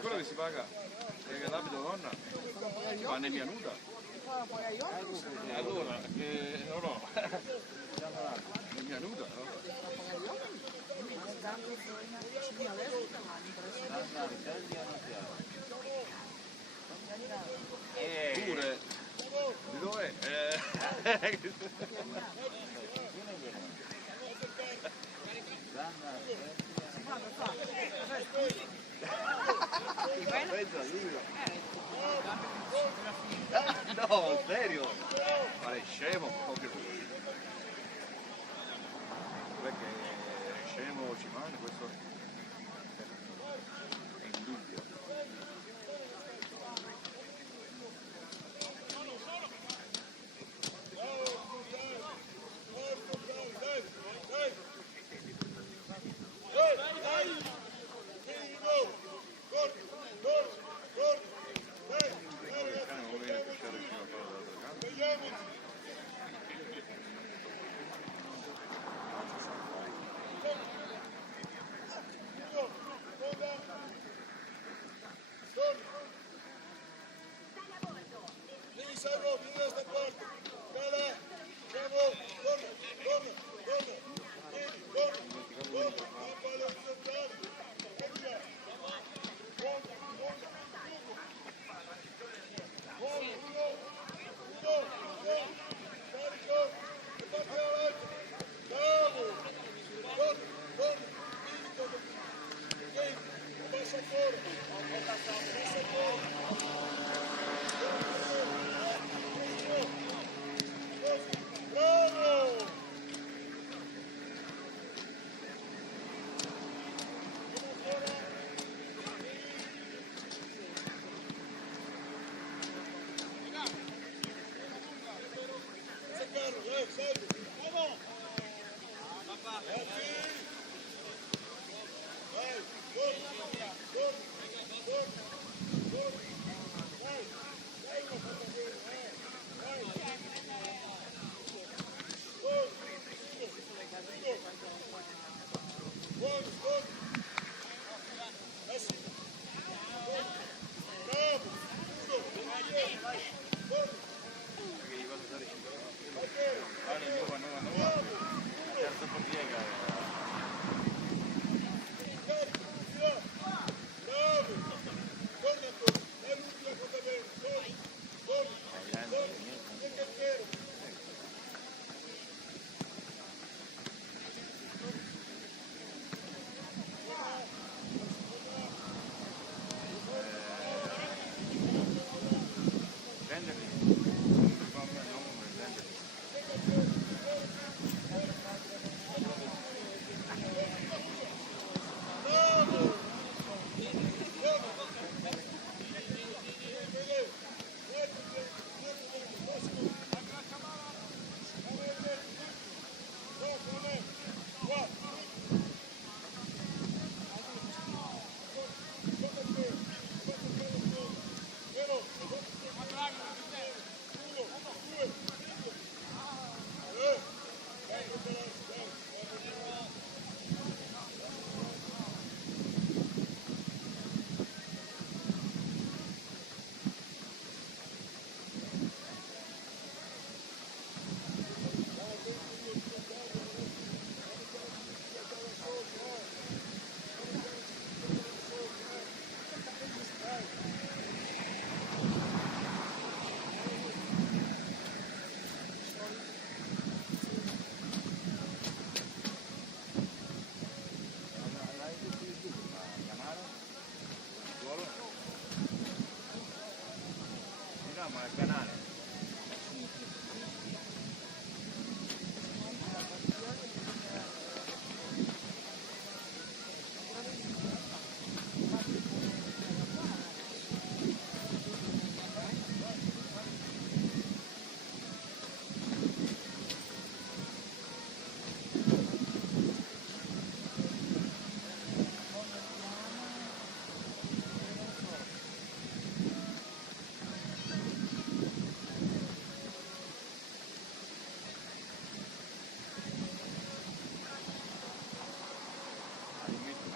quello che si paga è l'abito donna, ma anemia nuda. Allora, no. Anemia nuda, no? Pure, di dove? No, serio? Ma lei è scemo? Proprio. Perché è scemo ci manda, questo è indubbio.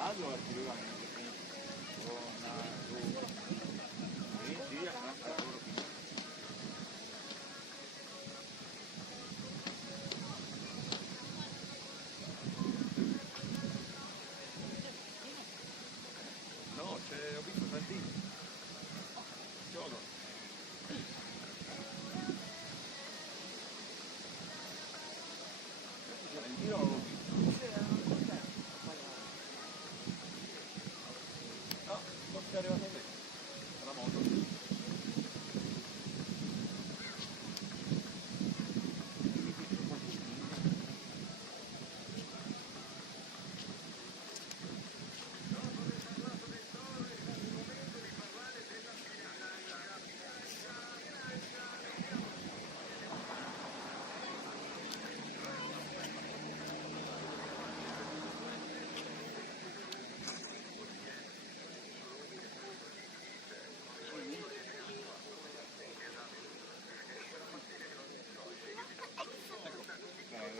Allora, ti dico, Io non l'ho visto. No, non sei arrivato te. La moto.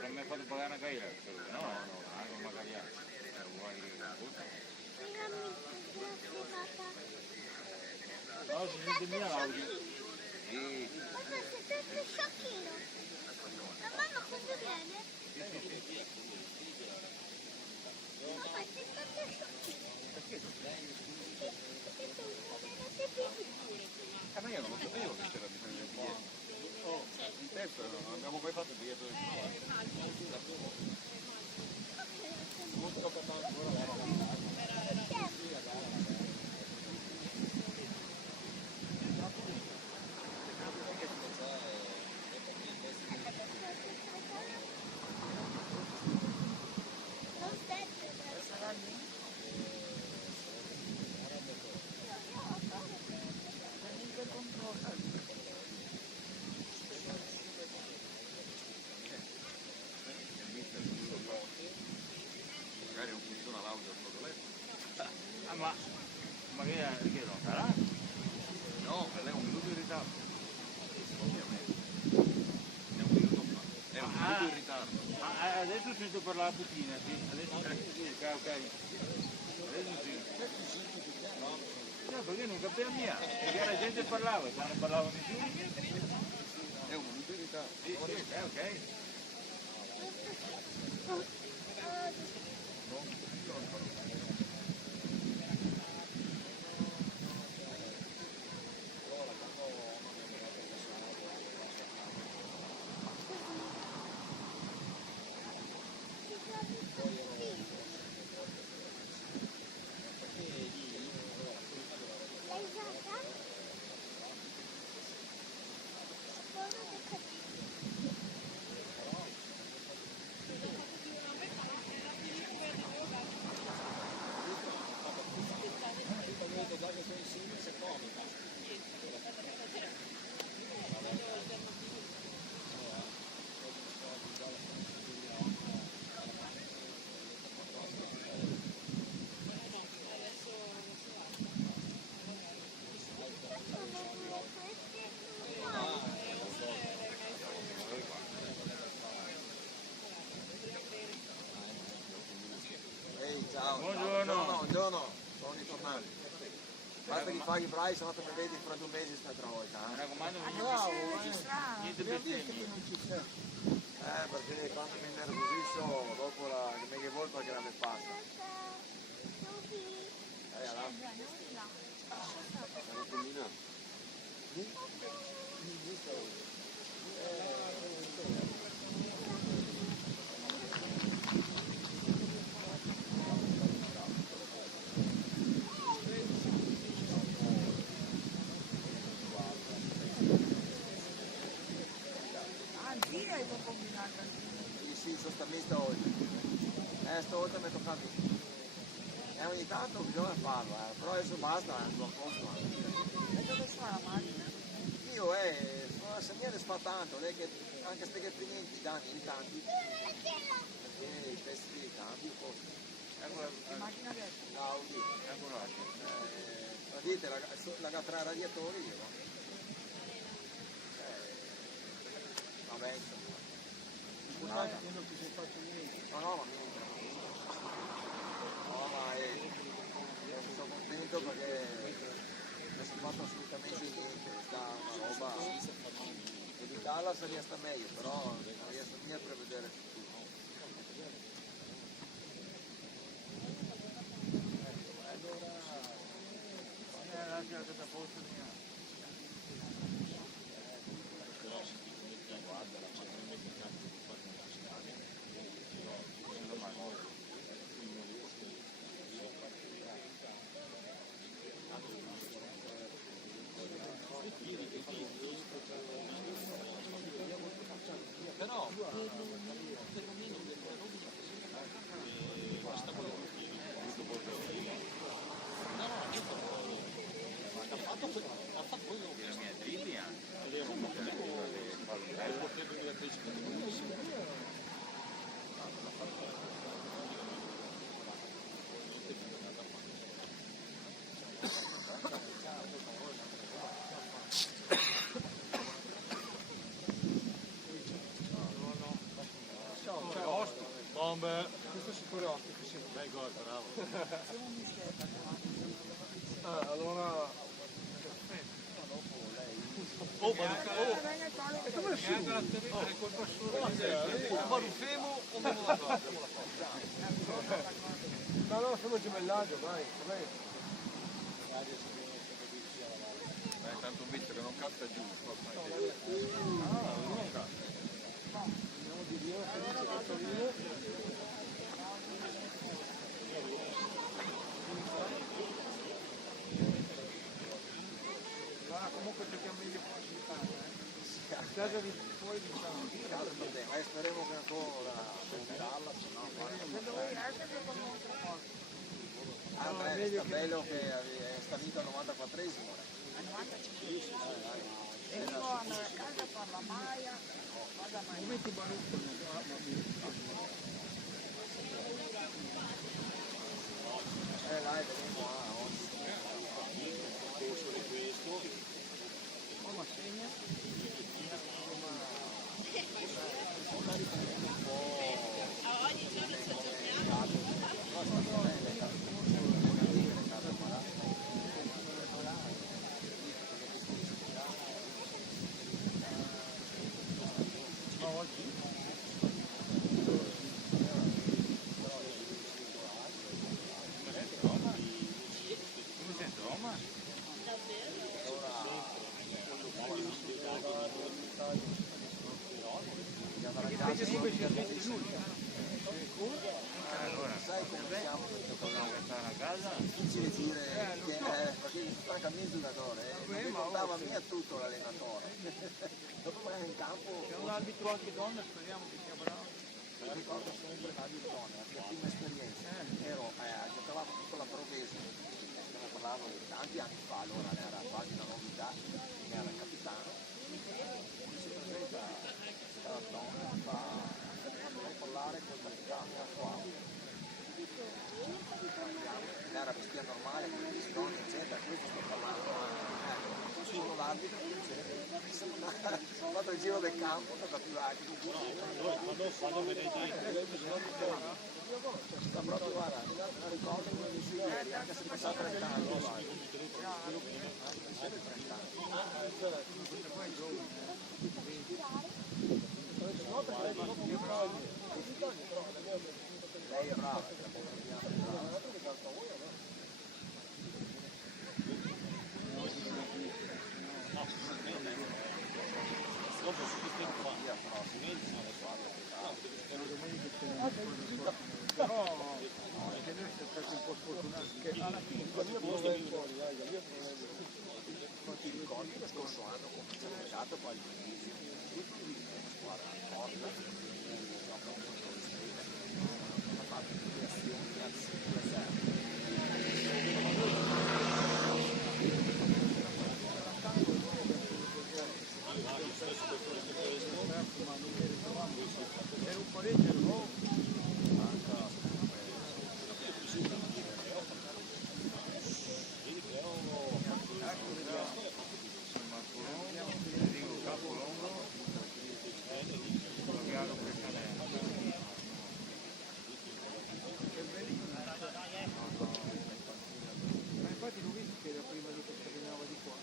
Non mi hai fatto pagare una cagliata, no, anche una cagliata, è uguale che la puta. No, si sente mia l'audio. Sì. Guarda, sei un sciocchino. La mamma quando viene? Papà, sei stato sciocchino. Perché? Ma io non lo sapevo che c'era bisogno del biglietto. Oh, in testa non abbiamo mai fatto il biglietto del magari non funziona l'audio sotto letto. Ma che non sarà? No, per lei è un minuto in ritardo. Ovviamente. È un minuto fa. È un minuto in ritardo. Adesso sento parlare la putina, sì. Adesso ok. Adesso sì. No, perché non capiva mia, perché la gente parlava, e quando parlava nessuno. È un minuto in ritardo. Sì, ok. Ehi, ciao. Buongiorno. Buongiorno, sono ritornato. Basta che paghi i price, se no te mi vedi fra 2 mesi un'altra volta. Mi raccomando, Bravo, niente bestemmie. perché quando mi innervosisco, dopo la meglio volta che grande passa. Allora. Sì, sono stamattina oggi. Stavolta mi è toccato. E ogni tanto bisogna farlo, però adesso basta, sono a posto. E dove sta la macchina? Io sono la segnale fa tanto, lei che anche se che clienti danno in tanti, perché i testi di cambio costano. Che macchina che è? L'Audi, dite, la tra radiatori io, no? Vabbè, insomma. Scusate, non ti sei fatto niente. No, ma niente. No, ma sono contento perché non si è fatto assolutamente niente, sta una roba. Evitarla sarebbe sta meglio, però non riesco mica a prevedere tutto. bombe. Questo è super ottico, sì. Dai gol, bravo. Allora... Oh, ma Rufemo o meno la cosa? No, siamo gemellaggio, vai. Tanto visto che non cazza giù. Comunque giochiamo meglio fuori di casa. A casa di fuori diciamo. Speriamo che ancora Dallas, se no sta bello che sta vinto al 94esimo. Vengo a casa per la Maia, vado a Maia. Dai, vediamo oggi. Sai come siamo A casa? difficile dire che perché francamente il giocatore mi portava via tutto l'allenatore. Dopo vai in campo. C'è un arbitro anche donna, speriamo che sia bravo. Mi ricordo sempre l'arbitro donna, la mia prima esperienza. Giocavamo tutta la Provese, stiamo parlando di tanti anni fa, allora era quasi una novità, era capitano. Si presenta la donna, vorrei parlare col capitano attuale. Era vestita normale, quindi non eccetera, questo sto parlando. Sono l'arbitro, ho fatto il giro del campo, ho fatto più l'arbitro. Quando vedete Sta proprio, guarda, non ricordo come decisione, anche se passava 30 anni. Lei è brava, però anche noi siamo stati un po' sfortunati che alla fine ti ricordi che scorso anno ci hanno giocato poi una squadra forte, gioca molto rispetto, ha fatto due azioni al 5-0. era un pareggio, no? Ma infatti l'ho visto che era prima di che veniva di qua.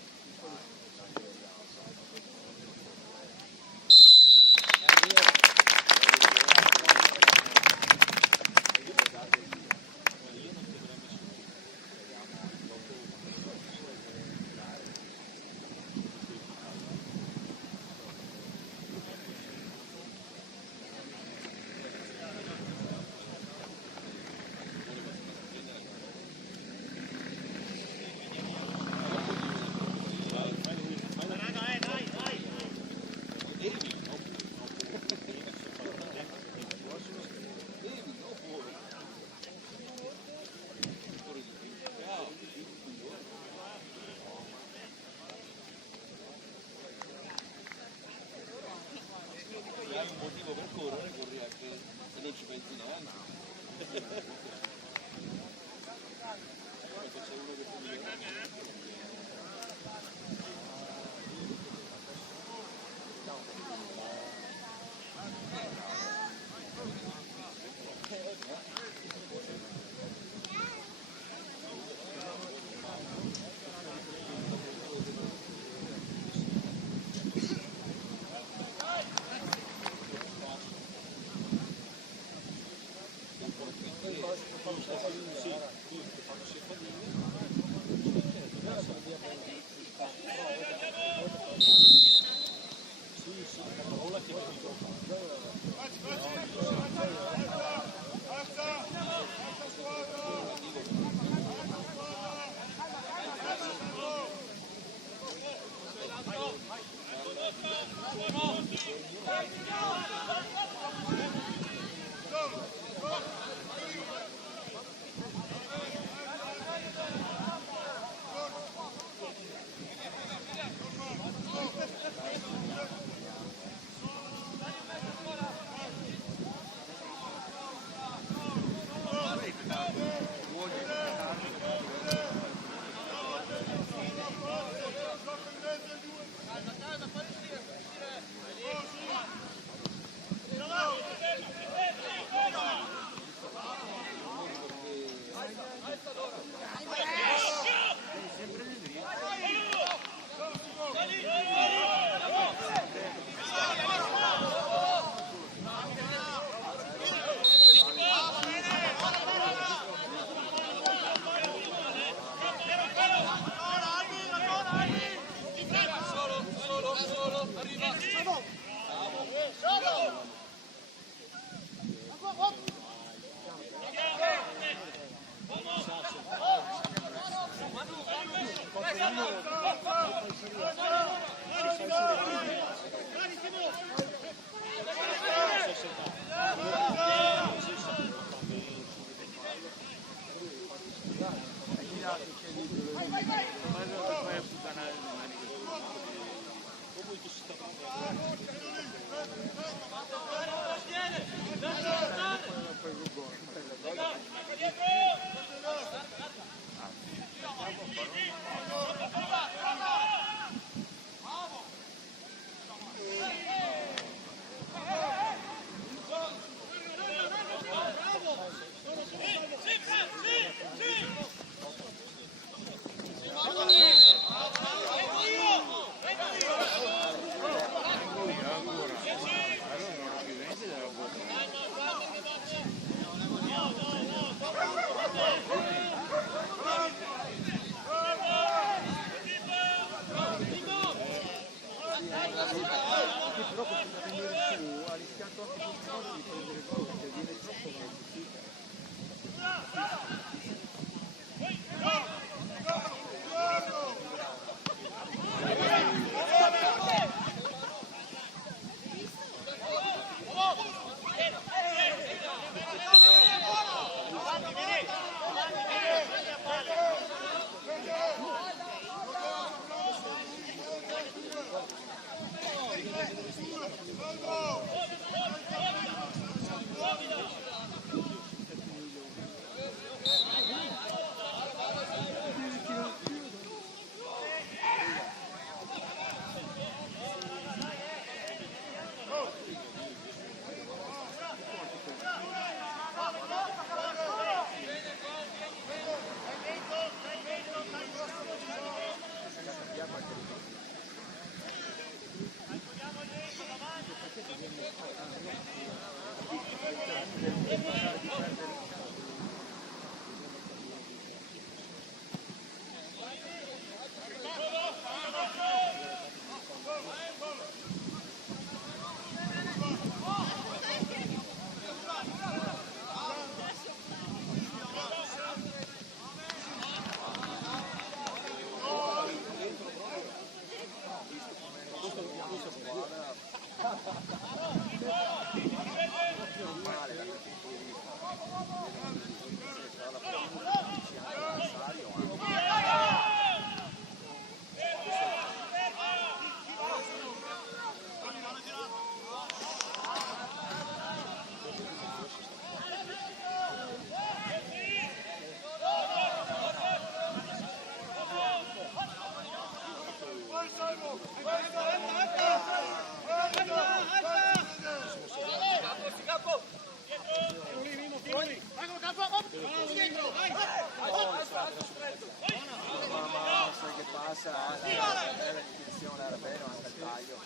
Ma sai che passa, la definizione era bene, anche il taglio.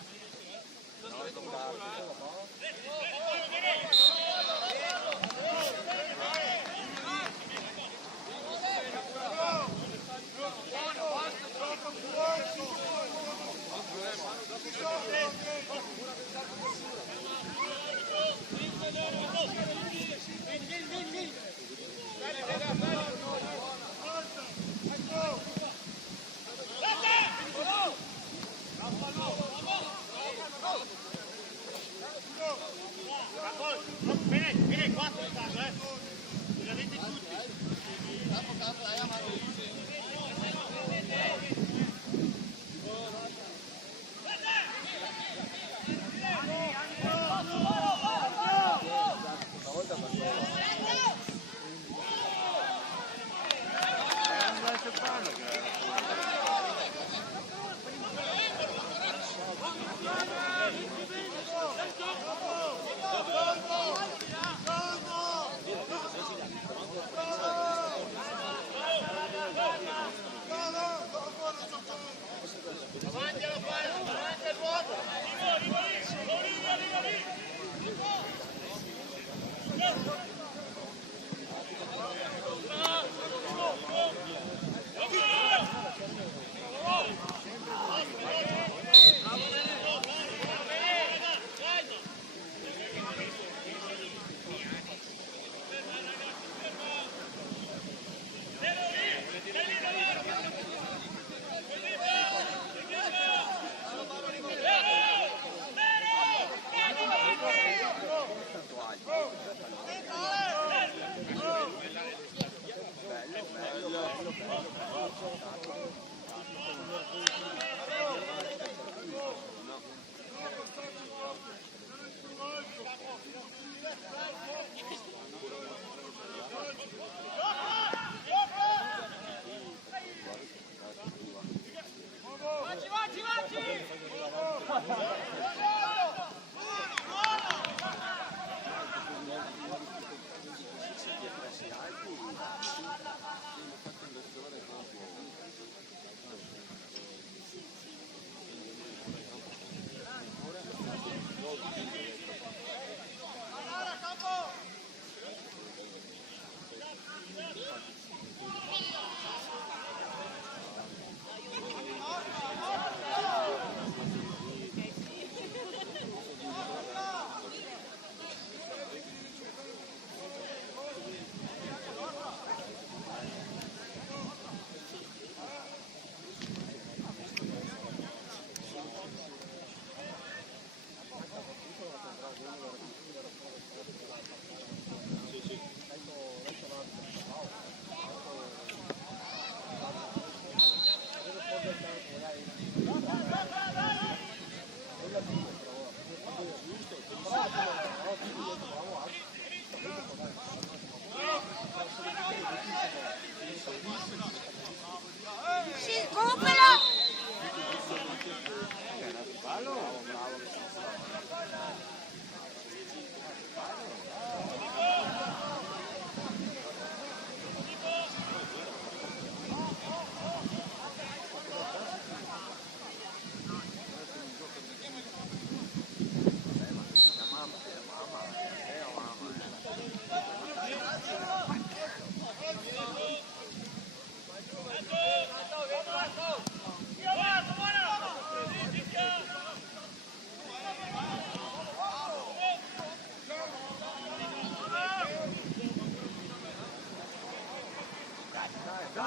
No, toccarti. Vieni qua, li avete tutti. Avanti alla palla, avanti al vuoto. Tanto alto.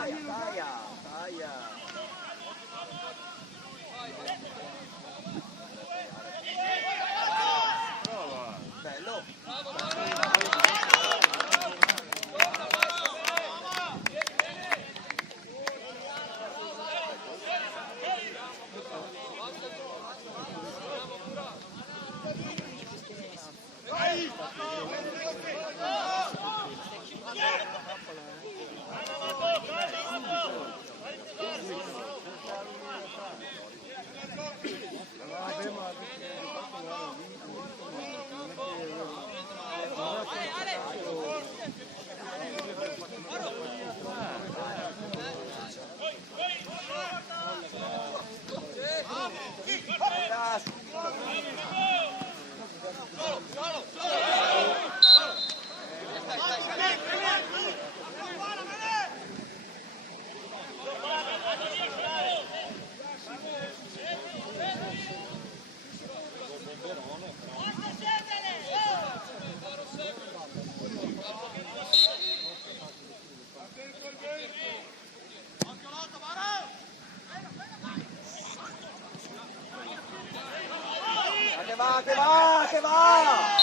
Taglia. Prova. Bello. Che va!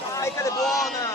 Dai che è buona!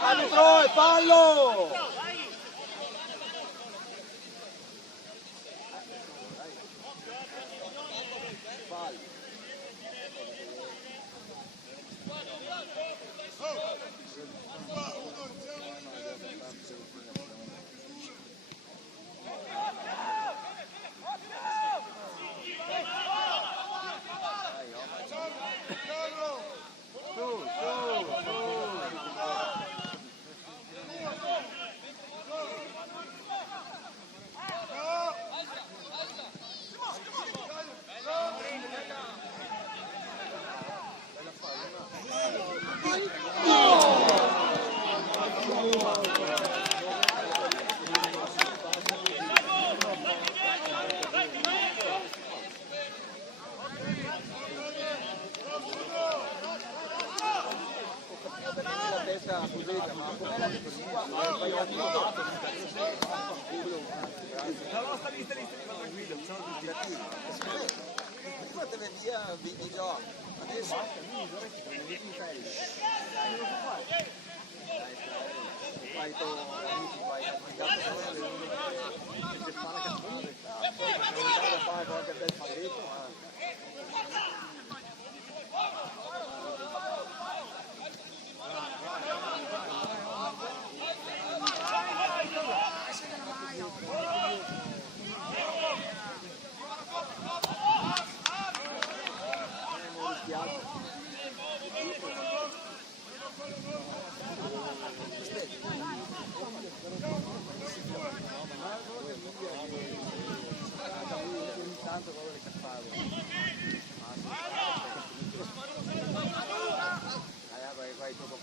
Arbitro, fallo! Fusetta, ma com'è la difesa qua? Ho sbagliato io. La nostra lista tranquillo, sono tutti attivi. Fatene via, vinci già. Adesso fai tu, vai a mangiare se fa la cazzata, fare qualche bel falletto, ma... Vai tutto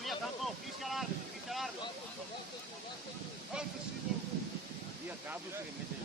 Via, campo, fischia largo. Via capo si rimette il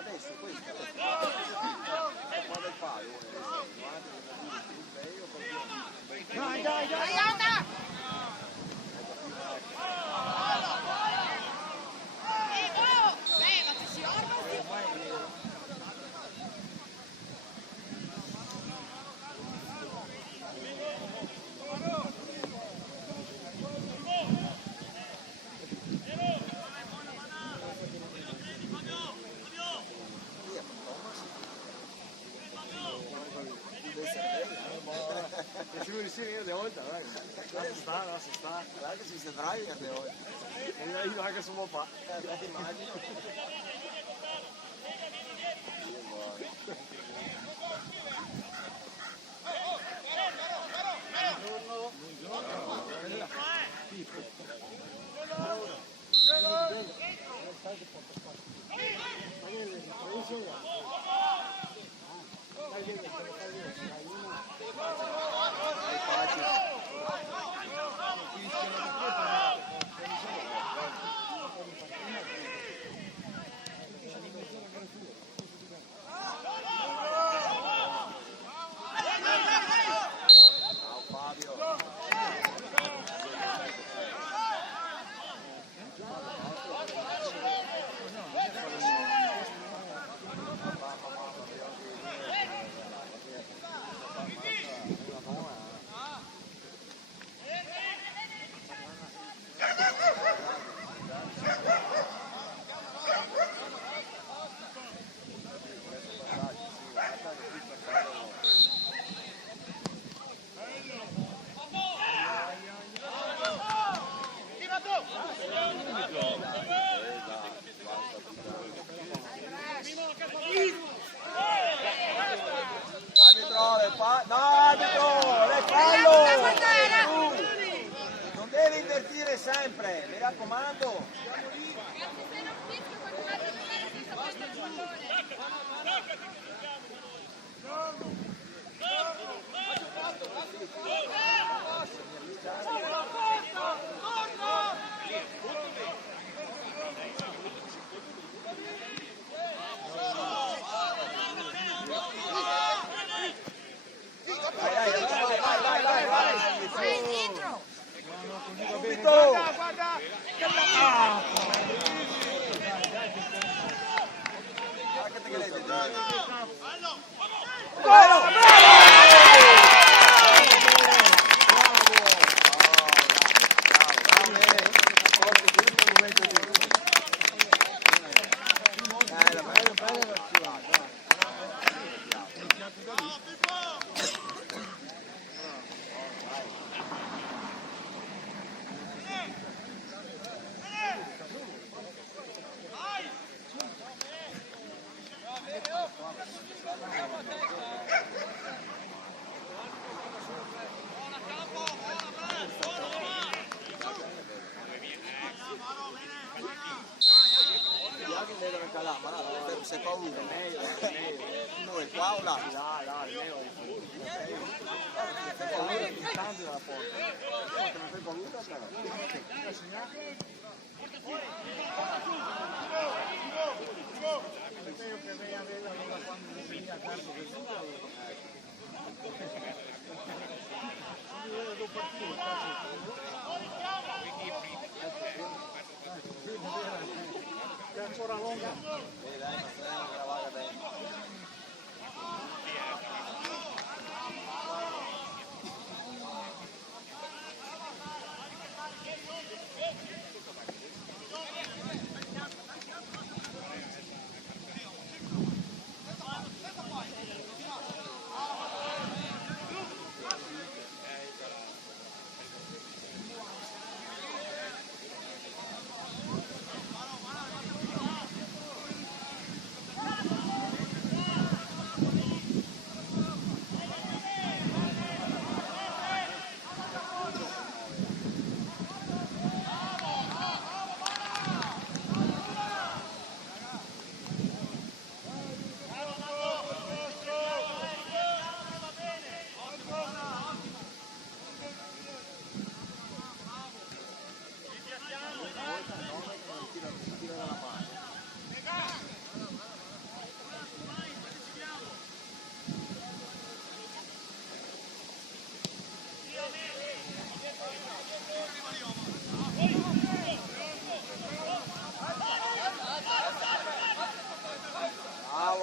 adesso questo quando fai Dai, Anna! Ma ci si Sì, io de volta, no si sta. Guarda che si sta bravi a te oggi. E io anche su papà. Immagino. Non devi invertire sempre, mi raccomando. uno. Dove? Qua o là? Là, Leo. Fai paura distante dalla porta. Te ne fai paura però. Io che lei aveva quando mi veniva a campo che è ancora lunga. Dai, ma stai una vaga dentro.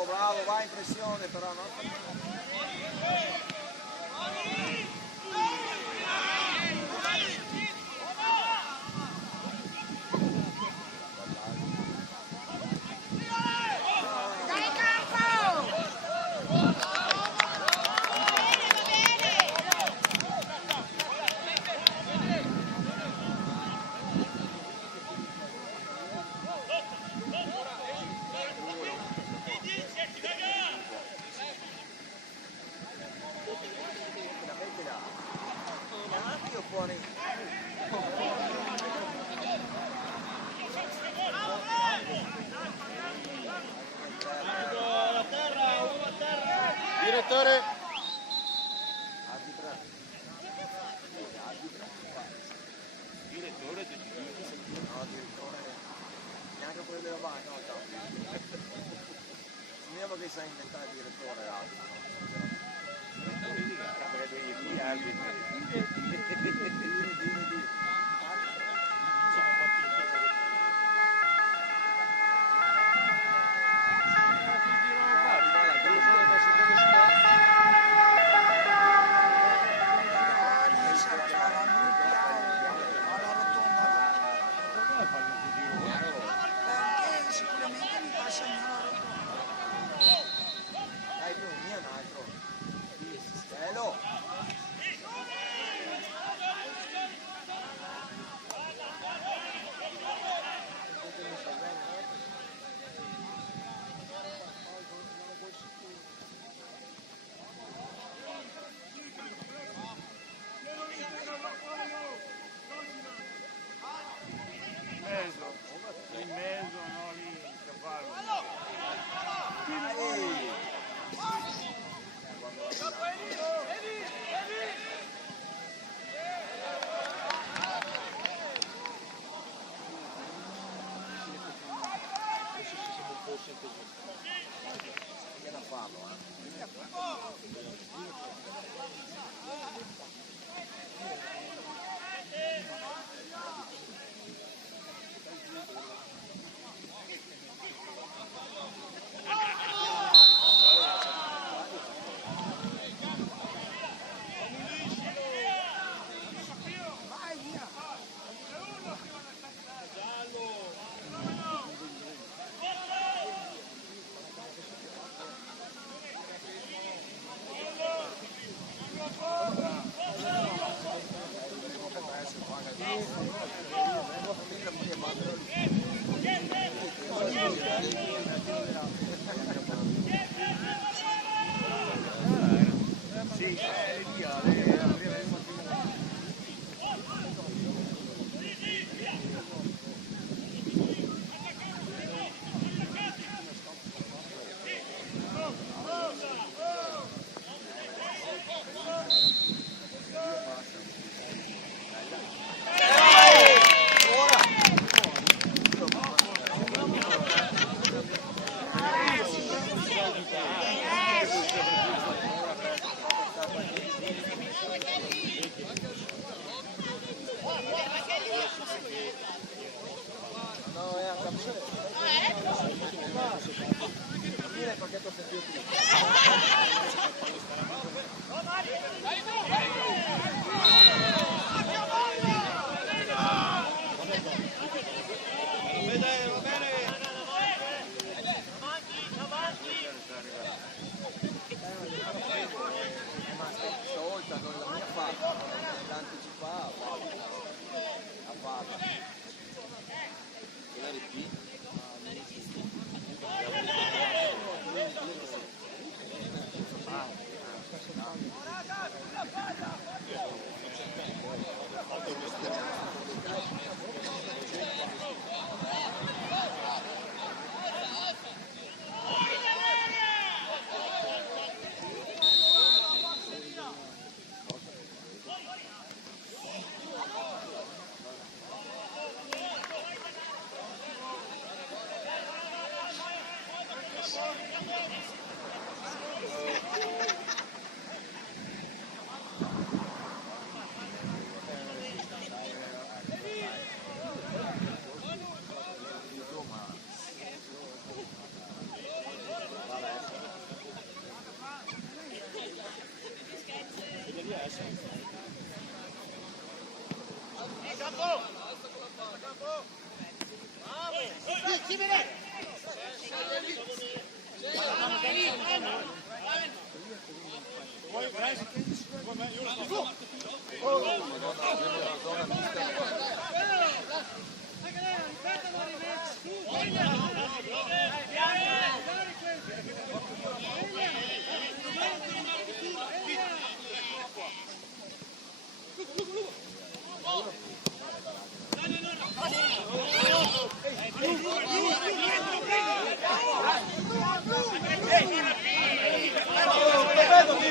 Bravo, vai in pressione però, no? Direttore. Direttore ti dico. No, direttore. Neanche quello della banca, no, ciao. Speriamo che sai inventare il direttore l'altro. Perché gli altri.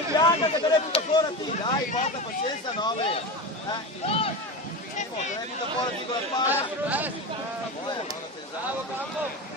Bianca che te l'hai buttato fuori a te, dai, porta pazienza 9. Te l'hai buttato fuori a te con la palla. Bravo, capo.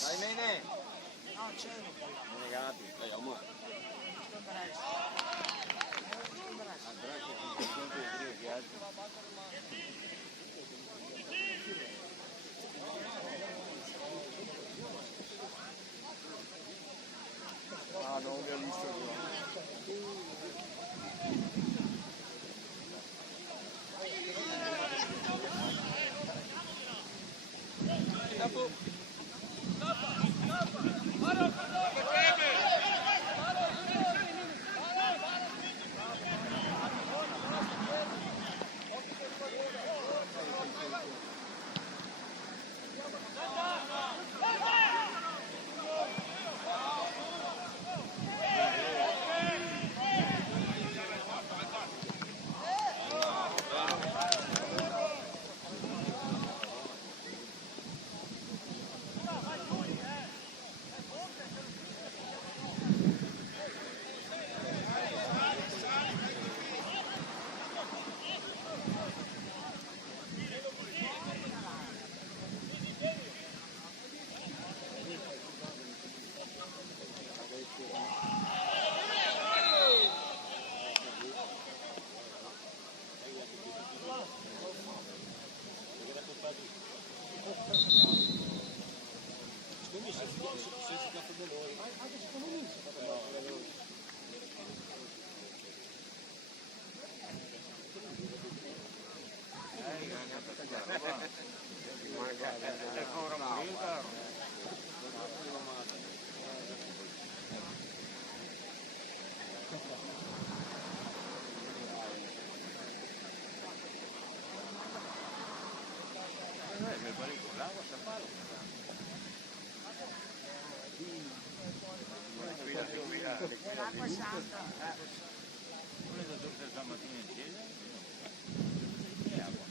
Dai Nene! No, c'è. Negati, dai amore. Ah, non vi ho visto io. Me pare con l'acqua sta palo. L'acqua santa. Non è da tutte stamattina in chiesa? È acqua.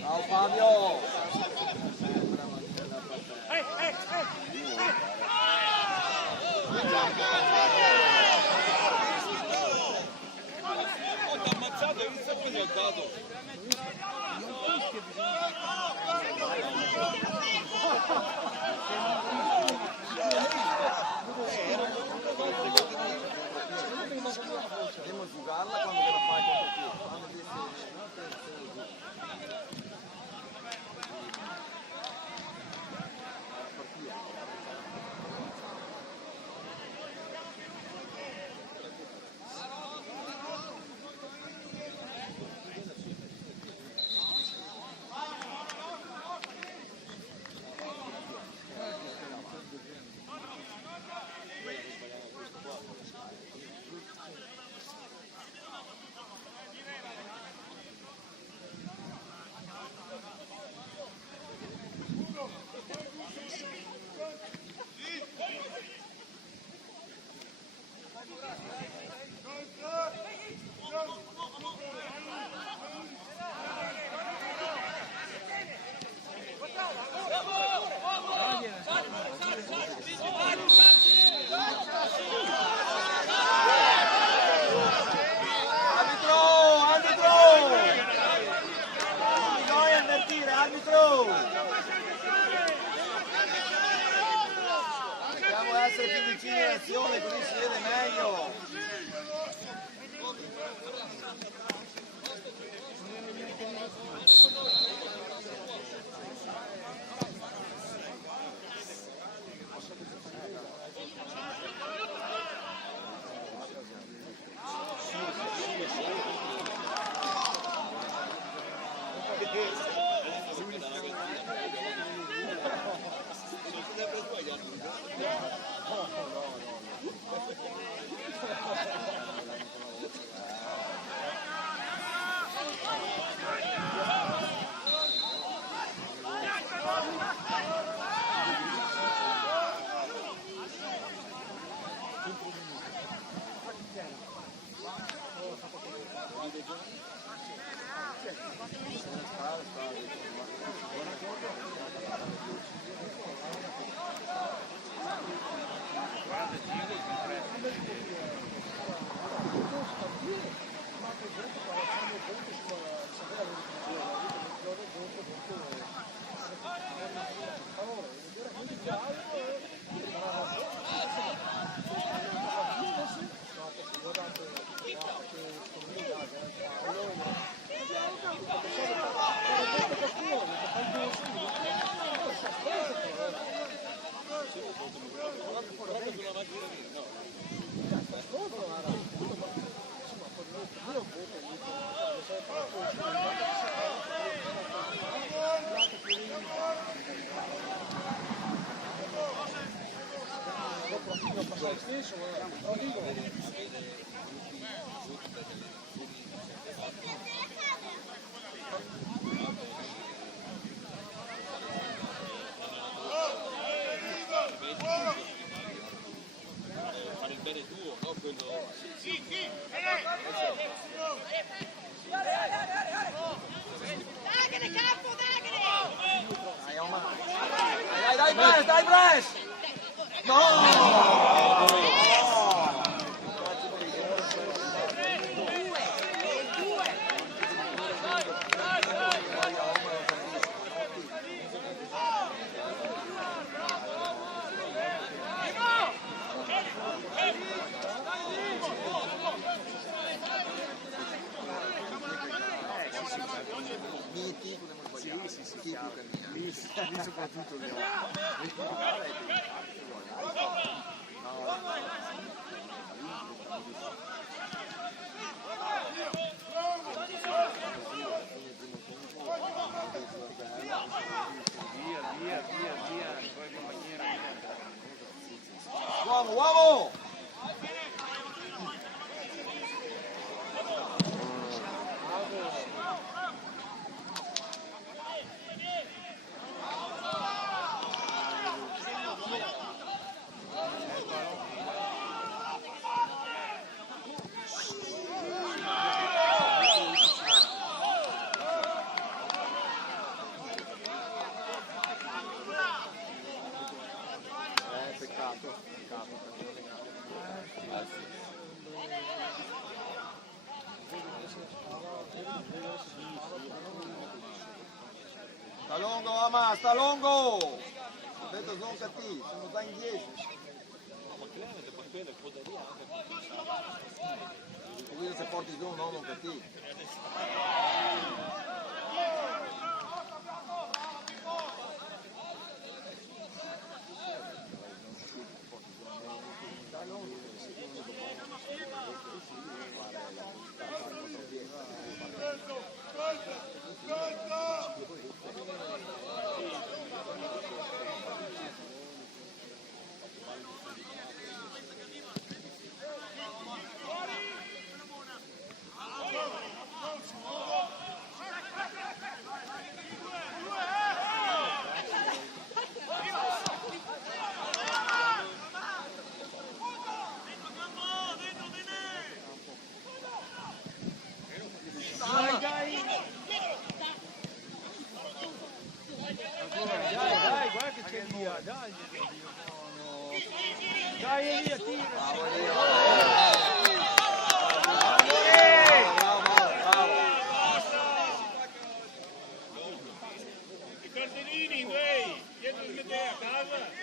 Ciao Fabio! Thank you. Dai Bres! No! Lì soprattutto via, in qualche maniera. Uomo! Sta lungo, Ama, sta lungo! Ho detto sono cattivi, sono già in 10. E quindi se porti giù non cattivi. Dai, guarda che c'è via, dai, via, tira. I cartellini, dietro di te a casa.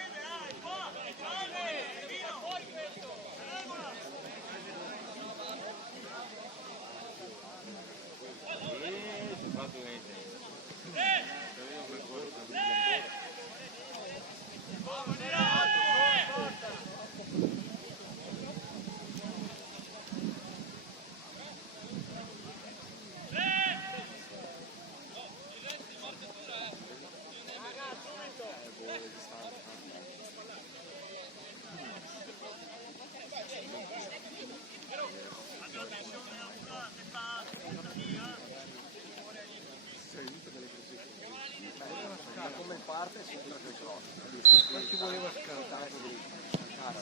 Come parte sempre che so. Ma ci voleva scartare. Bravo,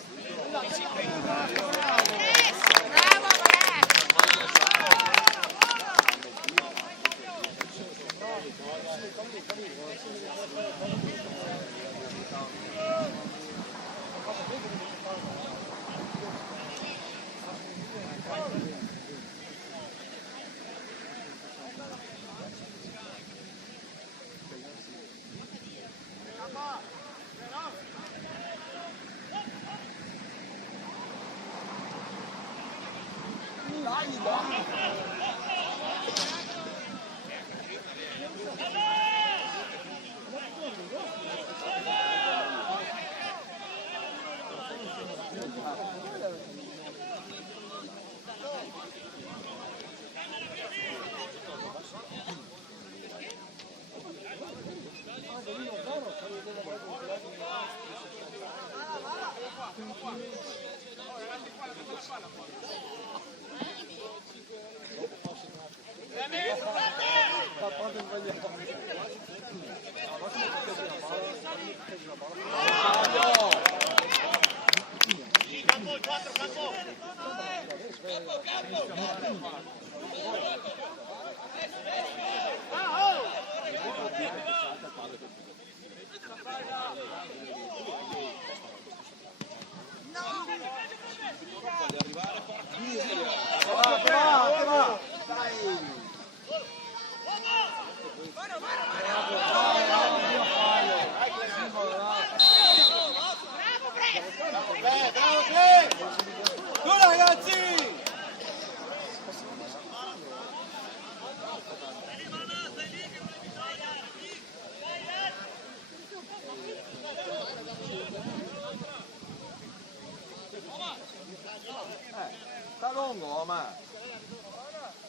Sta lungo, ma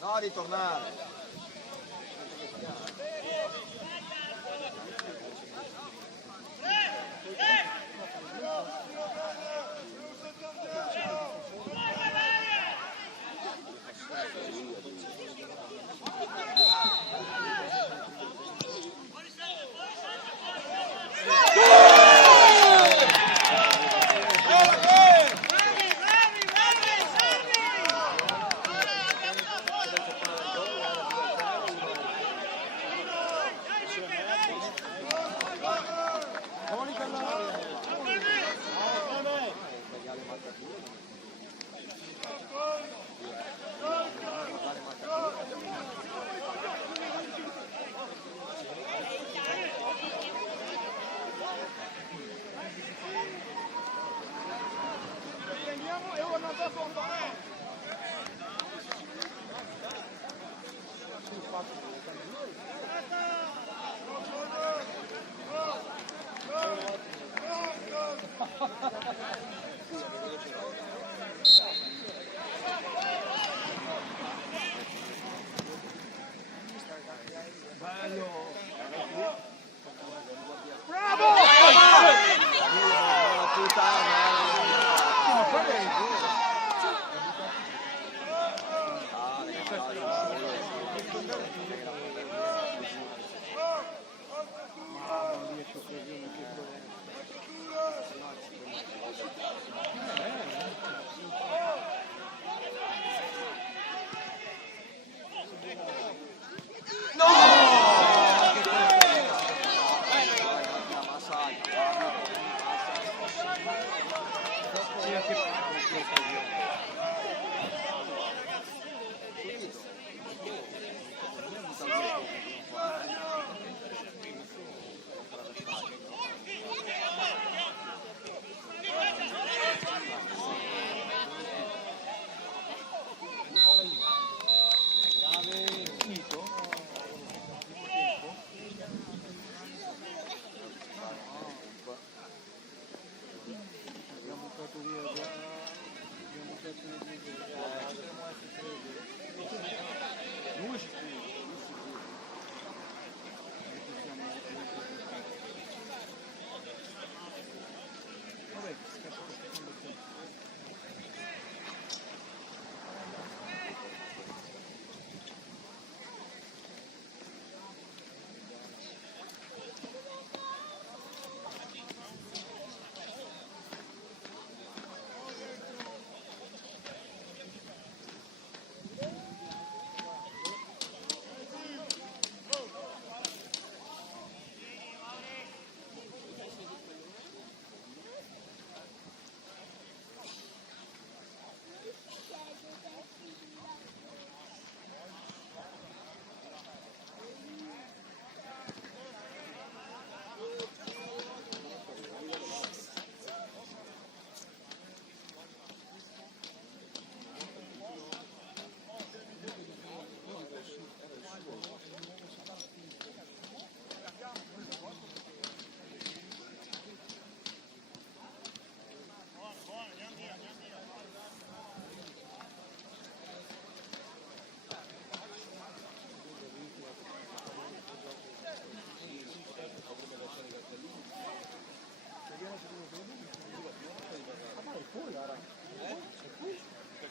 no, ritornare.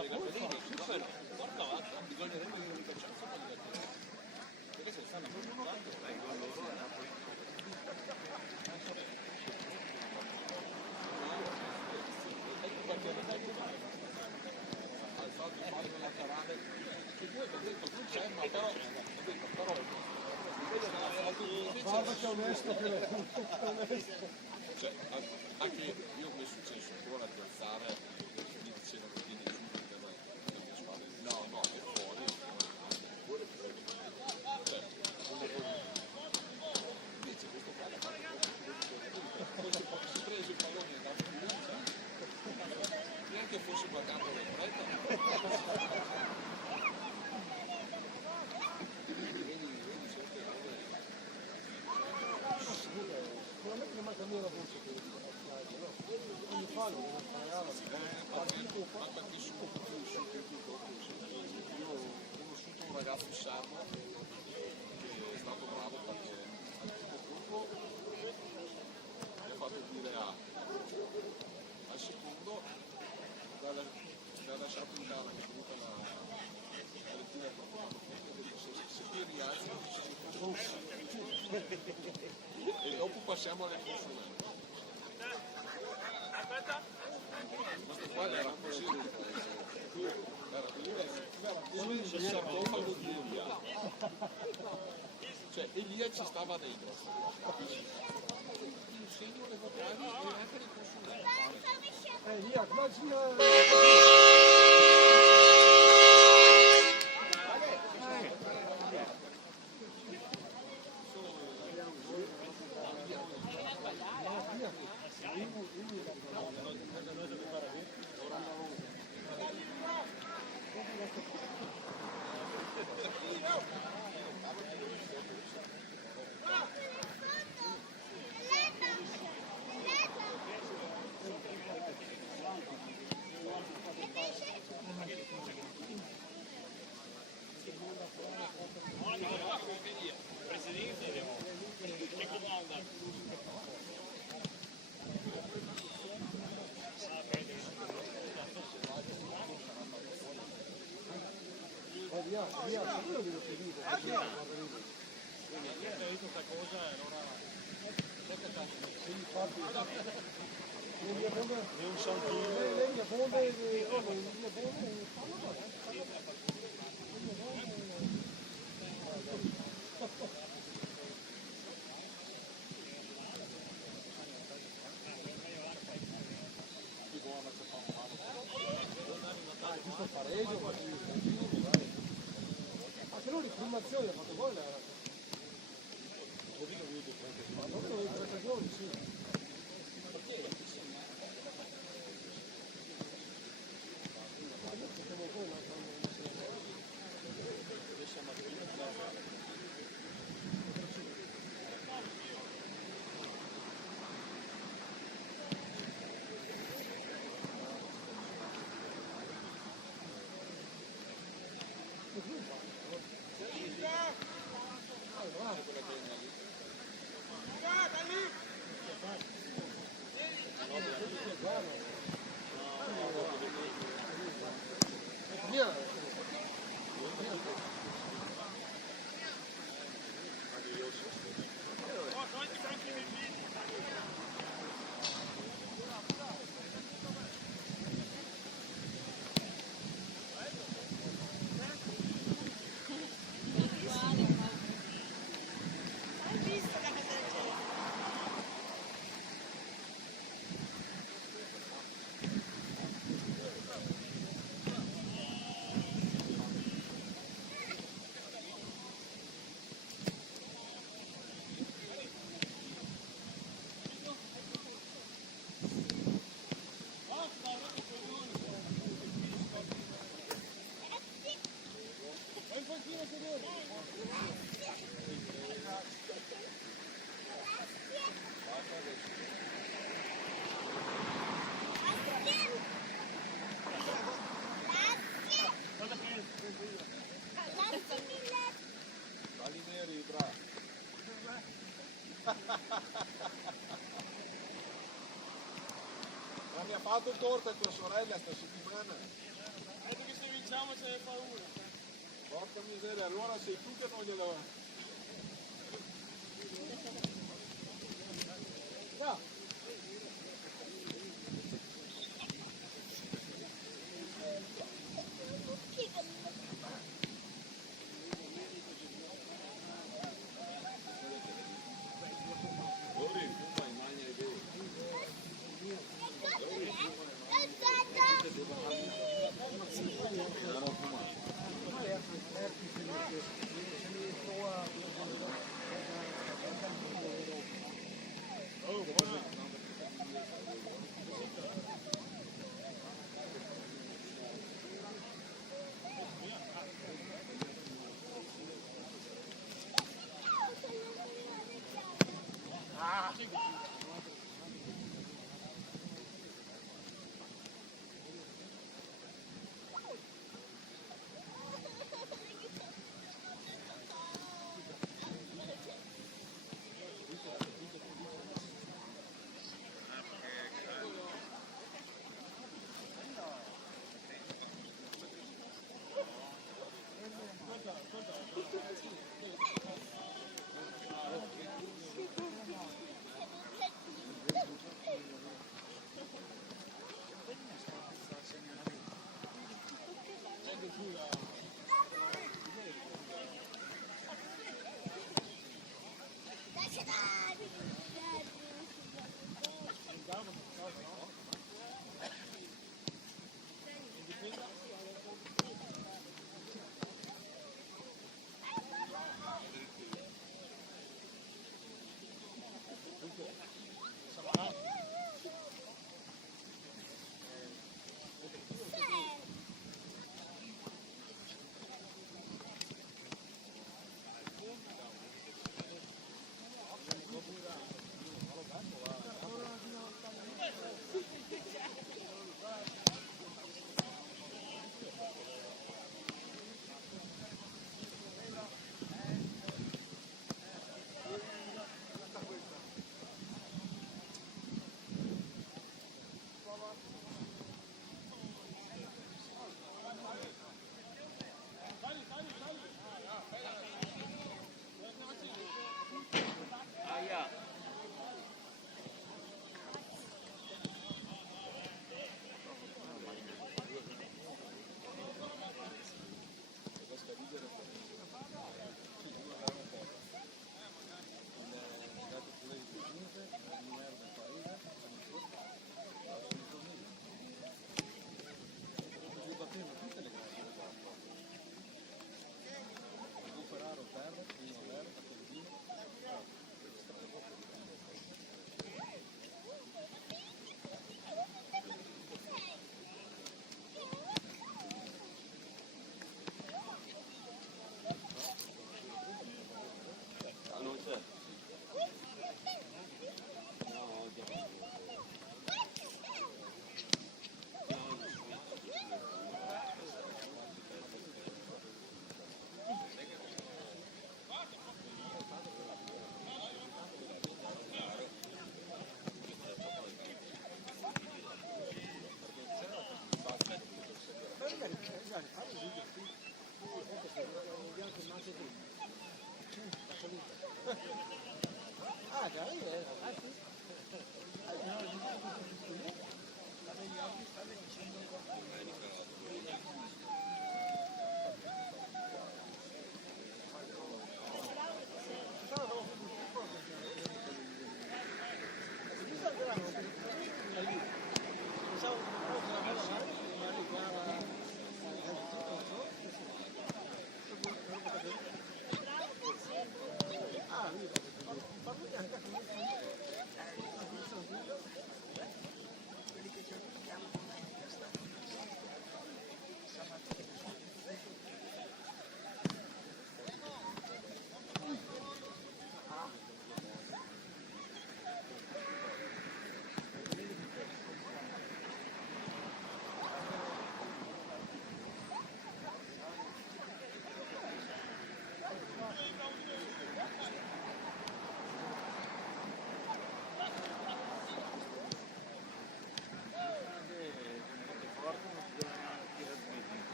dei capellini, porta avanti, bisognerebbe che li facciamo un po' di capellini. Perché se stanno preoccupando, vengono loro a Napoli. Ecco perché al fatto di fare la carane, che poi ho detto non c'è, ma però, ho detto però, Guarda che onesto che è. cioè, anche io mi è successo ancora di alzare, mi diceva che viene giù per la mia squadra, no, è fuori, cioè, invece questo qua l'ha fatto poi si è preso il pallone e è andato in luce, neanche fosse guardato le fretta. Sicuramente non manca mia la voce che ogni fallo non pagava. Ma perché sono più io ho conosciuto un ragazzo sardo che è stato bravo perché al primo gruppo mi ha fatto dire A, al secondo mi ha lasciato in gara che è venuta la lettura se ti rialzi e dopo passiamo alle consulenze. Questo qua era così, era come il sarcofago di Elia. Cioè Elia ci stava dentro. Insegno le vocali e anche le consulenze. Via, immagina. Via, io lo vedo finito. Questa cosa e allora se gli fatti le mie bombe è un saltino. Le mie bombe questo pareggio se no l'informazione ha fatto gol ma dopo avevo 30 gol, sì. Ma mi ha fatto torta tua sorella sta settimana? Porca miseria, allora sei tu che non gliela...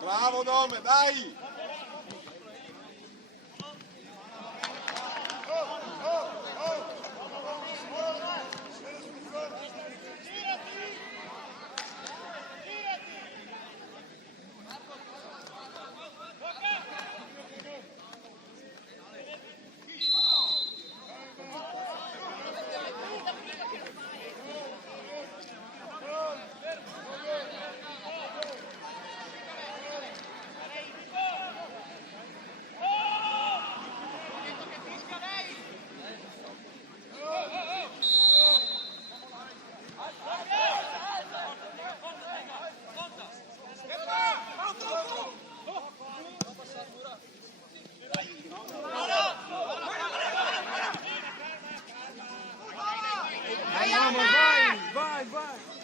Bravo Dome, dai!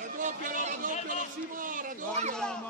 Raddoppialo Simo, raddoppia lì.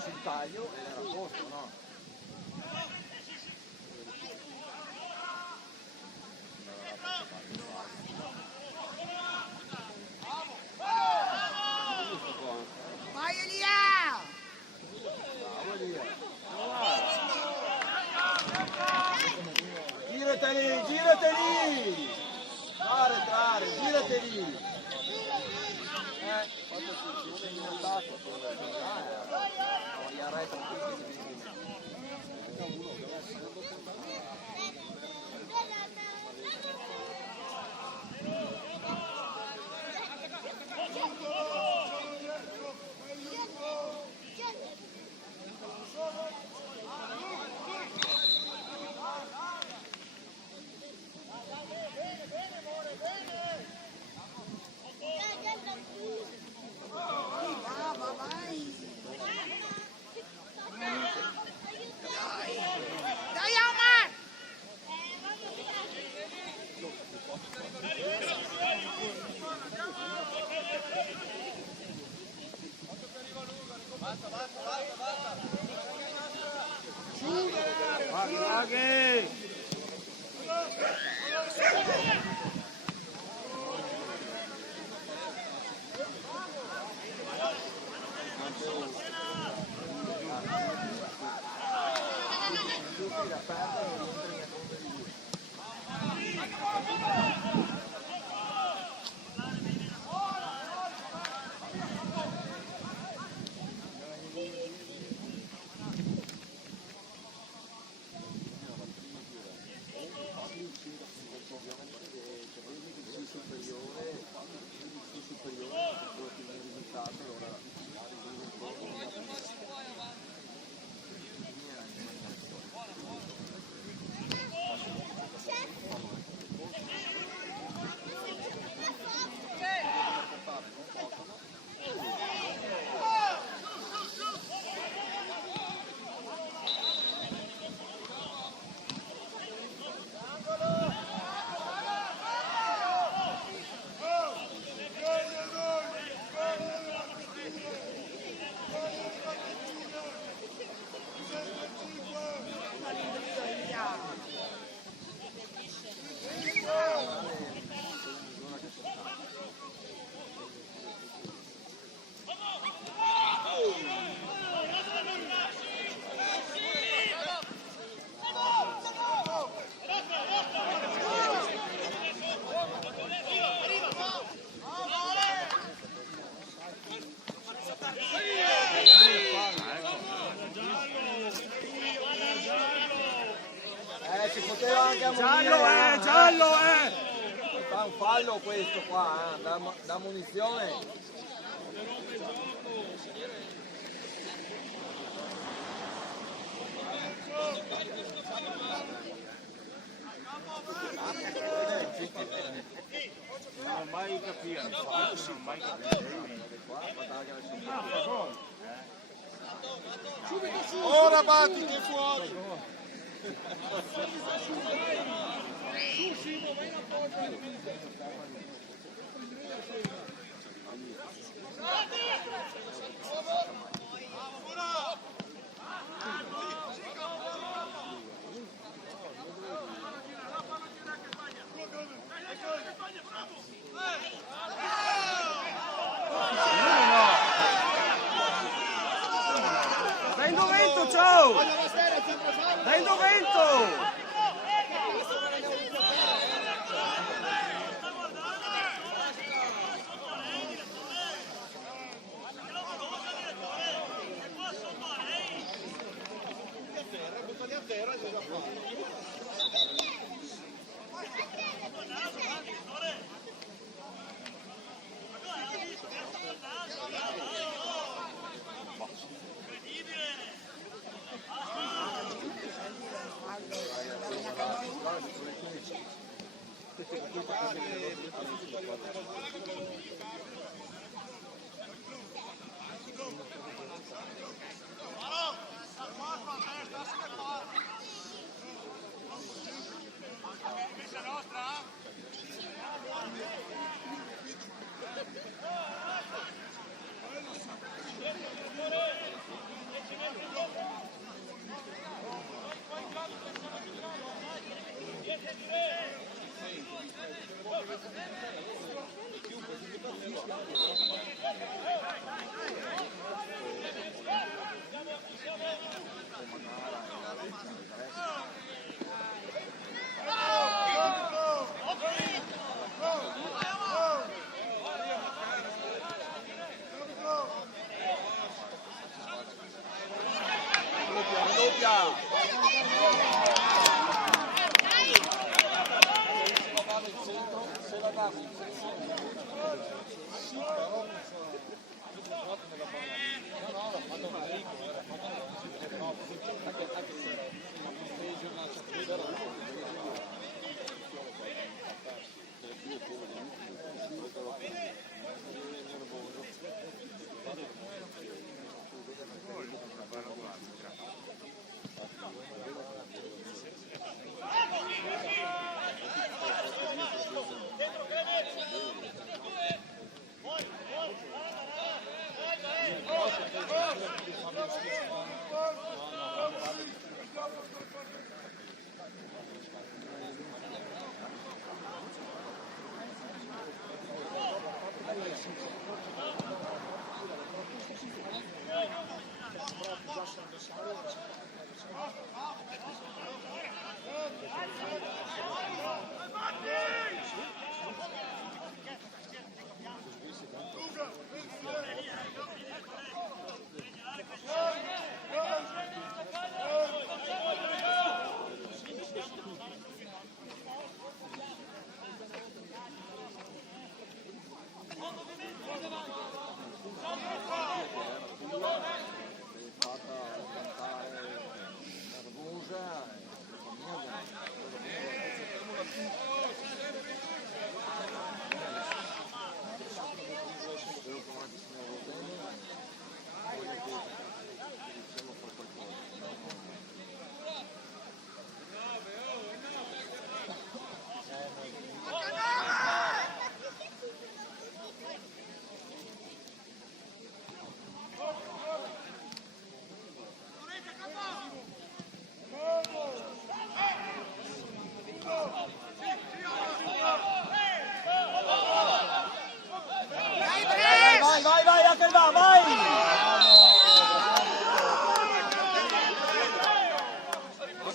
Sul taglio e era a posto, no? Vai Elia! Bravo Elia! Girateli, girateli! Fare entrare, girateli! Quando si segna in attacco, gli arresta tutti. Dai Omar! Lagi. Giallo, Fa un fallo questo qua, da munizione. Non mai capire, non mai capire. ora batti che è fuori. Dai indovento, ciao! Dai indovento!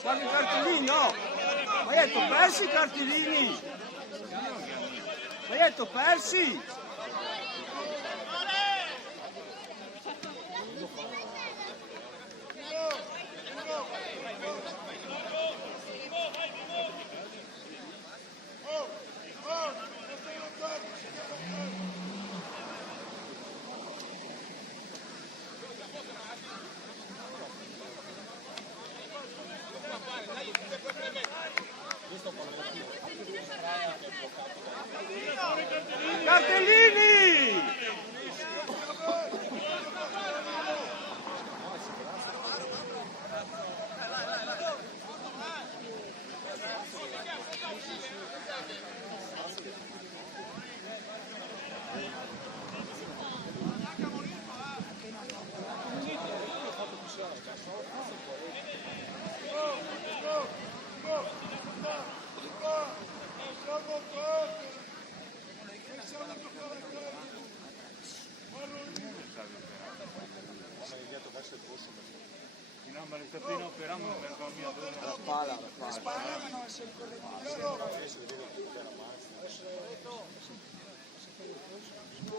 Guarda i cartellini, no! Ma hai detto persi i cartellini! Ma hai detto persi! No, ma le sapino operamo non vergogno La spalla, la spalla.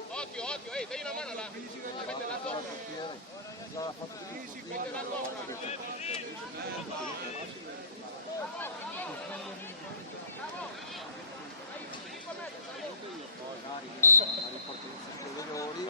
Occhio, occhio, dai una mano là. Mette la toppa. Mette la toppa. Magari portano i superiori.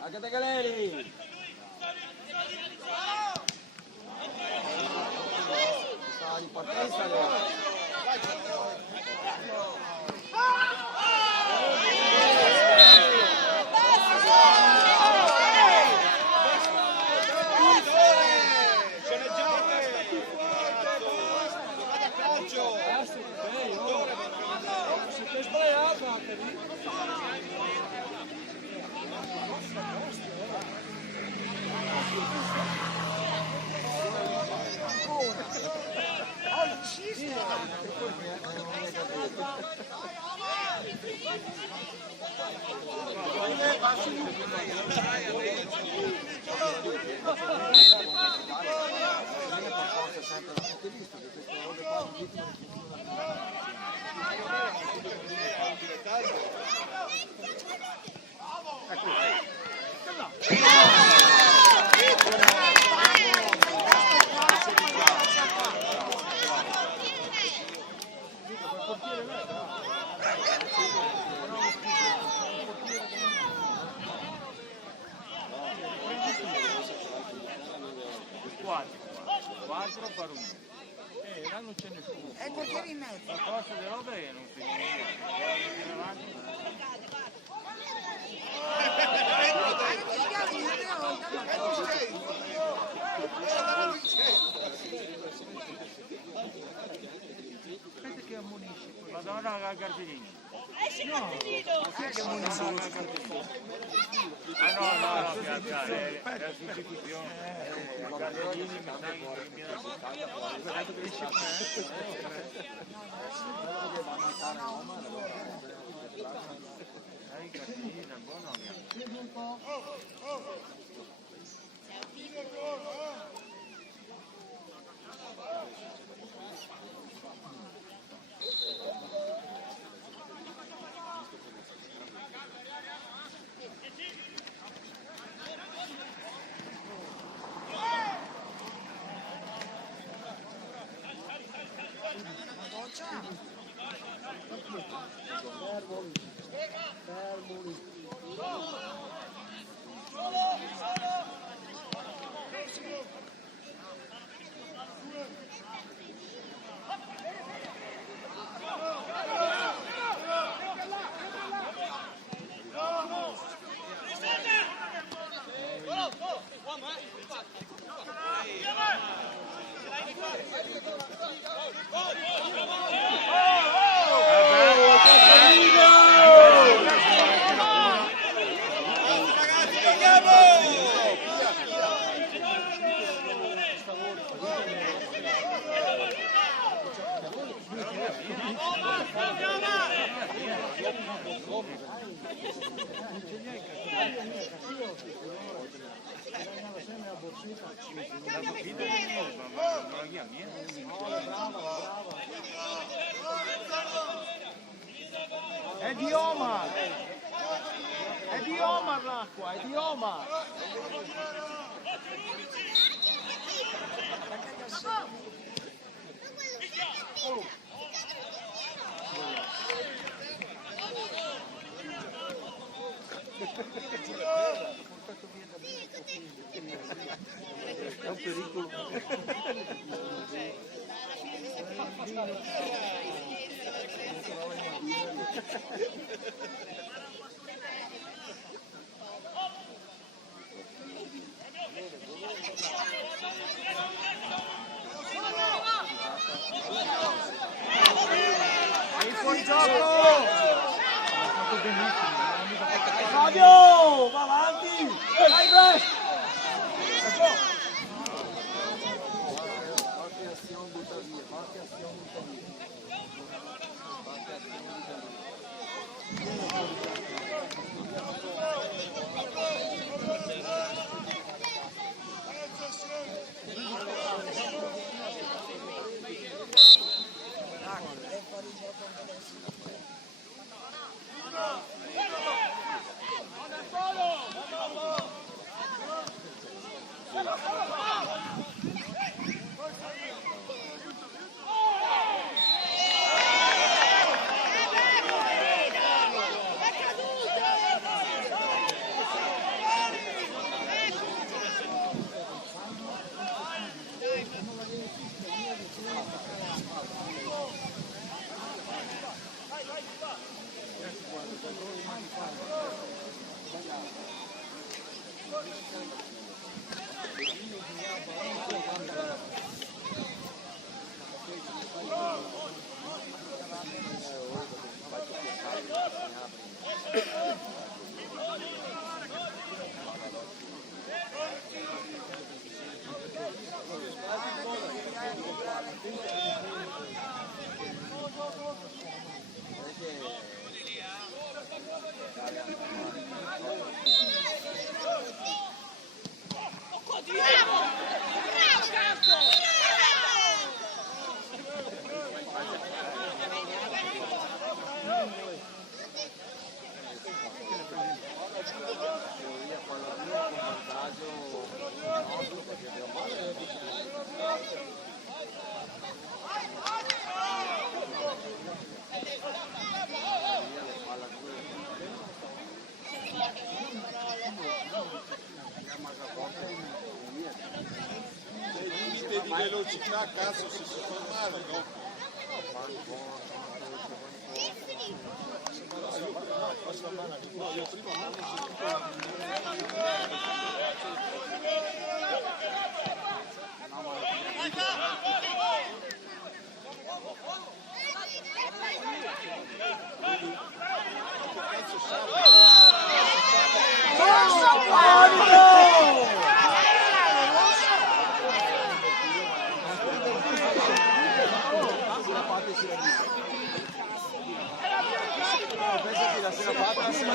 Anche te Galeri! Sta di partenza quattro per uno. Là non c'è nessuno. E perché in mezzo? La corsa delle robe non Aspetta che ammonisce. Madonna la cartellina. No, che ammonisce. Ah no, piazzare, è la sostituzione. Cartellini mi sa che viene la guardate che cartellina, buono. È di Omar! È di Omar l'acqua, è di Omar! È un pericolo. E fuori gioco! Ha fatto benissimo. Fabio, va avanti! Dai, Brest! Qualche azione butta via, qualche azione butta via. Qualche azione butta via. Di velocità, cazzo, si fermare, no? Pensa che la sera fatta si va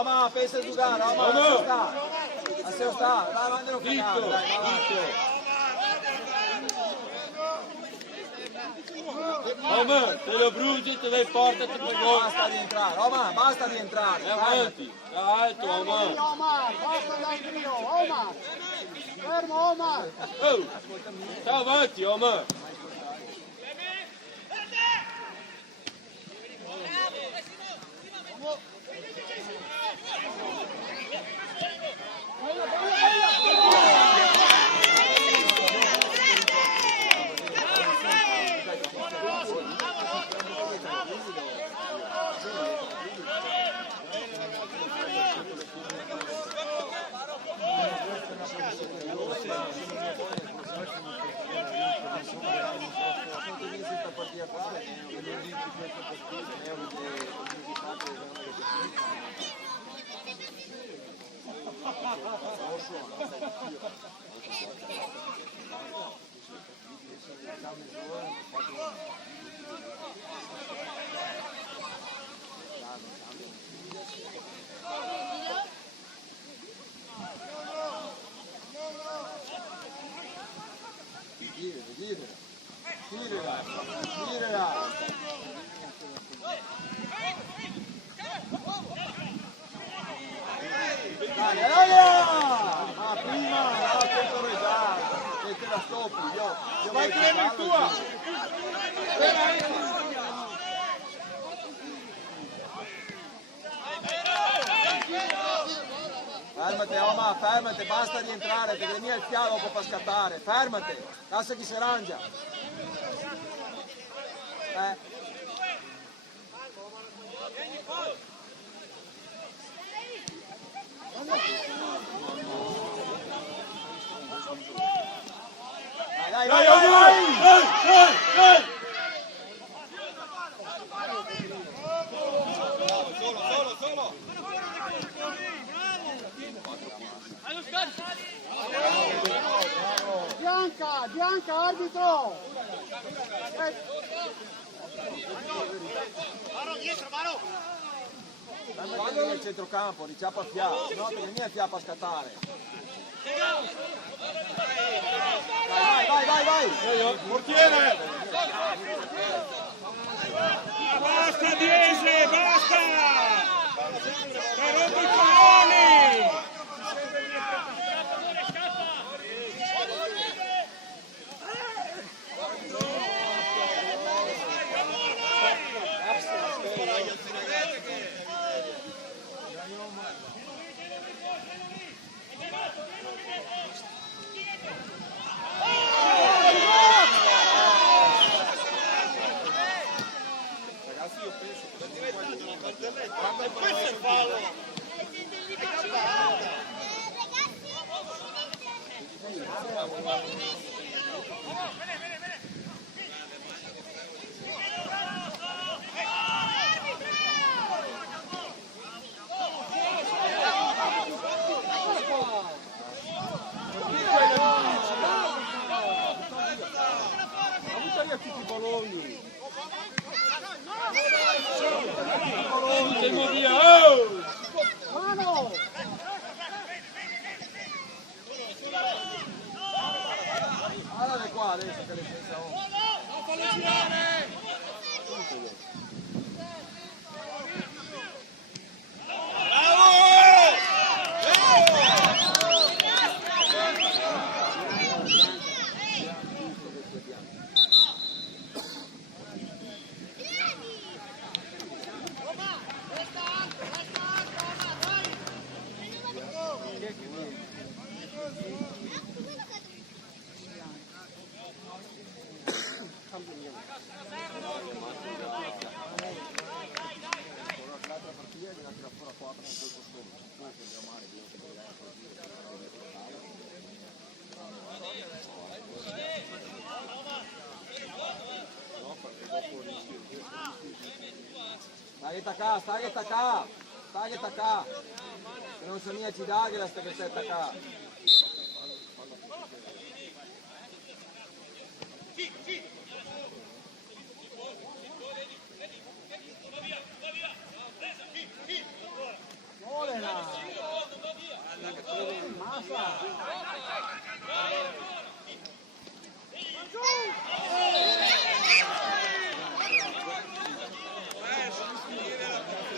Oma, pensa a giocare, Oma, a se sta, vai avanti, non cagare, dai, vai avanti. Oma, te lo bruci, te le porta, te lo gol. Basta di entrare, Oma, basta di entrare. Avanti, da alto, Oma. Omar, basta l'angolo, Omar! Fermo, Omar! Oh, sta avanti, Oma. Ma prima la temporeggiata, che te la stoppi, io vai prima in tua! Fermate, Oma, fermate, basta rientrare, che vieni il fiato dopo per scattare, fermate, cassa chi si arrangia. Dai! Solo! Bianca, arbitro! Quando nel centrocampo, ricciappa a fiato, no, che vieni a fiato a scattare. Vai! Portiere! Basta Diese, basta! Hai rotto i coglioni! Questo è il fallo! Guardate qua adesso che le pensa Staghetta cá, che non so niente da che la staghetta cá.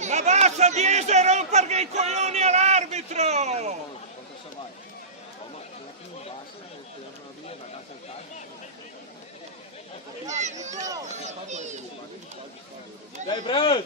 Ma basta Diese rompergli i coglioni all'arbitro! Dai, Brad!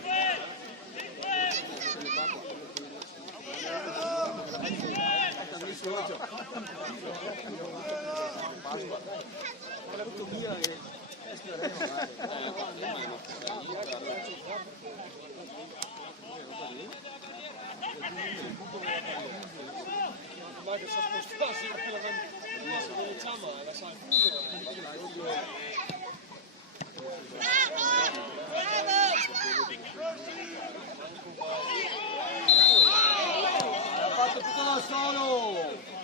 Ma che si sposta sempre la diciamo la sa Ha fatto tutto da solo!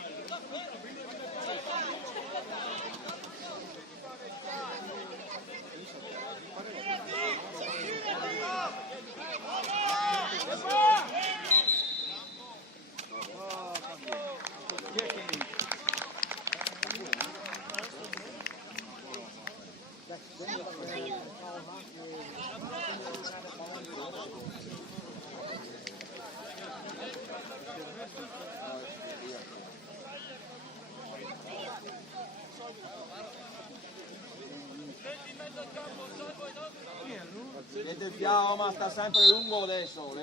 Niente il piano, ma sta sempre lungo adesso,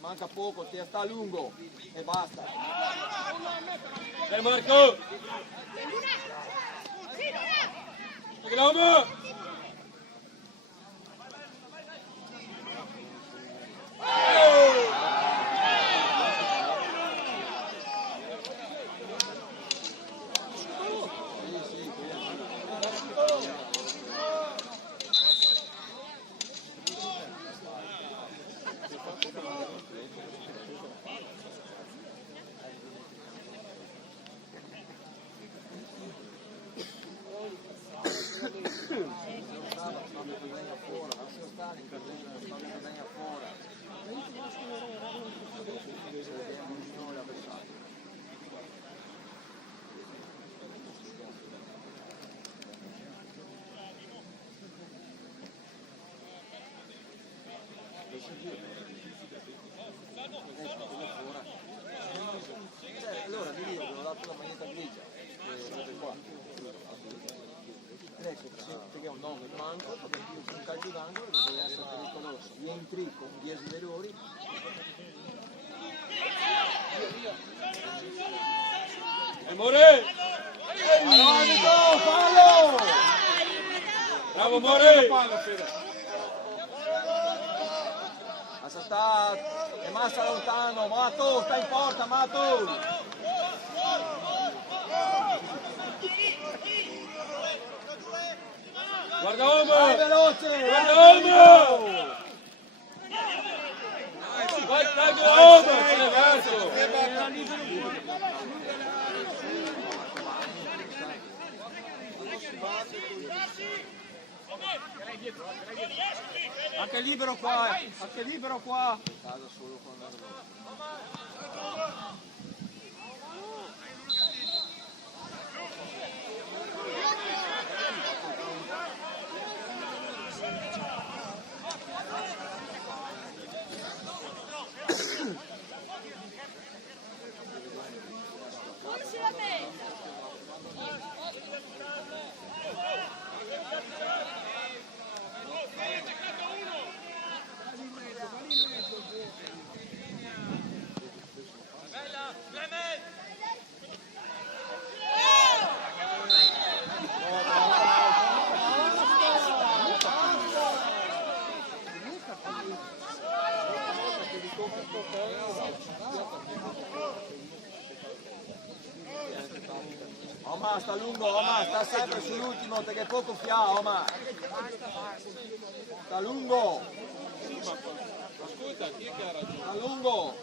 manca poco, sta lungo e basta. Dai Marco! Andiamo! Allora mi dico che ho dato la maglietta grigia, qua. Ecco, se è un 9 manco, perché un calcio d'angolo deve essere pericoloso. Entri con 10 valori. More! Arbitro, fallo! Bravo More! Sta, è massa lontano, Mato, sta in porta, Mato! Guarda uomo! Vai veloce! Guarda uomo! Vai taglio uomo! Ragazzo! Anche libero qua, anche libero qua. Oma sta lungo, Oma sta sempre sull'ultimo perché è poco fia, Oma. Sta lungo. Ascolta, chi è che ha ragione? Sta lungo.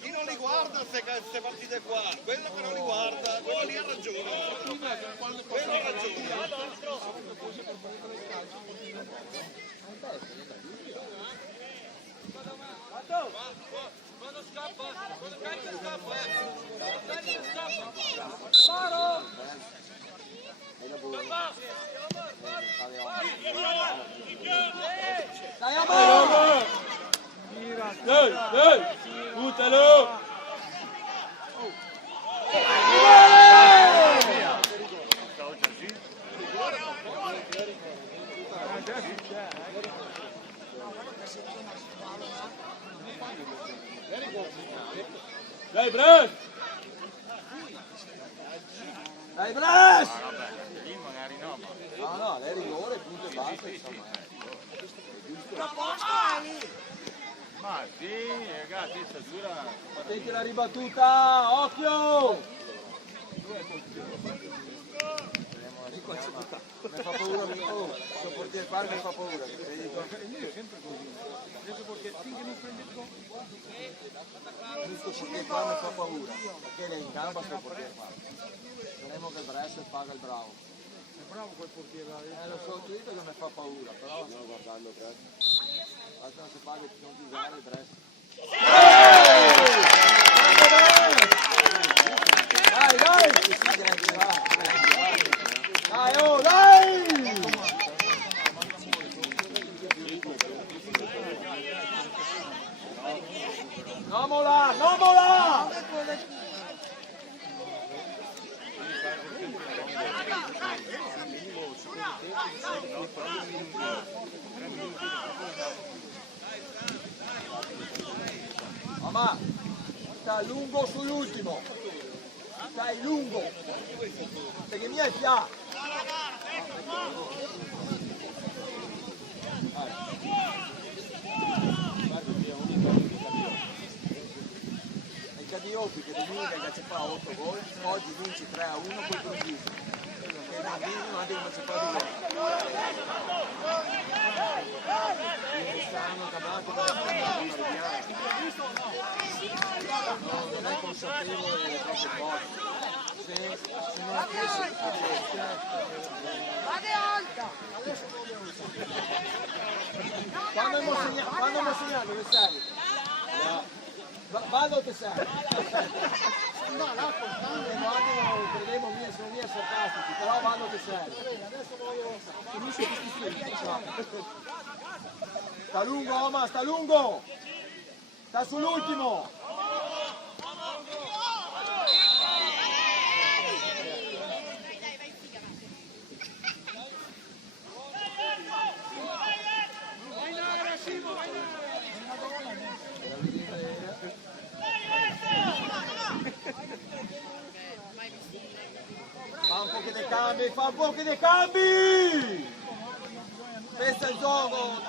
Chi non li guarda queste partite qua? Quello che non li guarda, quello lì ha ragione. Quello ha ragione. Quando scappa, quando carica scappa, Dai, Oma! Dai, dai! Buttalo! Dai Bres! Ah, vabbè, lì magari no, ma... No, lei rigore, punto e basta, insomma. Ma sì, ragazzi, sta dura... Attenti alla ribattuta, occhio! Mi fa paura, questo portiere pare mi fa paura. Questo portiere qua mi fa paura, perché lei in gamba sto portiere qua. Speriamo che il Brescia paga il bravo. È bravo quel portiere là. Lo so, ti dico che mi fa paura, però stiamo guardando Brescia. Altro non si paga, non ti usare il Brescia. Dai, sì, dai, oh, dai! No mola! Mamma, sta lungo sull'ultimo. Stai lungo. Perché mi è già. Cadiopi che domenica già ci fa 8 gol, oggi vinci 3-1 col Brindisi. E il Brindisi non ha detto che ci fa 2 gol. Quindi stanno acabati con la non è consapevole delle proprie cose. Se non ha chiesto quando abbiamo segnato, dove sei? Vado te sei. No, credevo sono mie sarcastici, però vado te sei. Sta lungo, Oma, sta lungo! Sta sull'ultimo! Fa un po' che dei cambi! Questo è il gioco!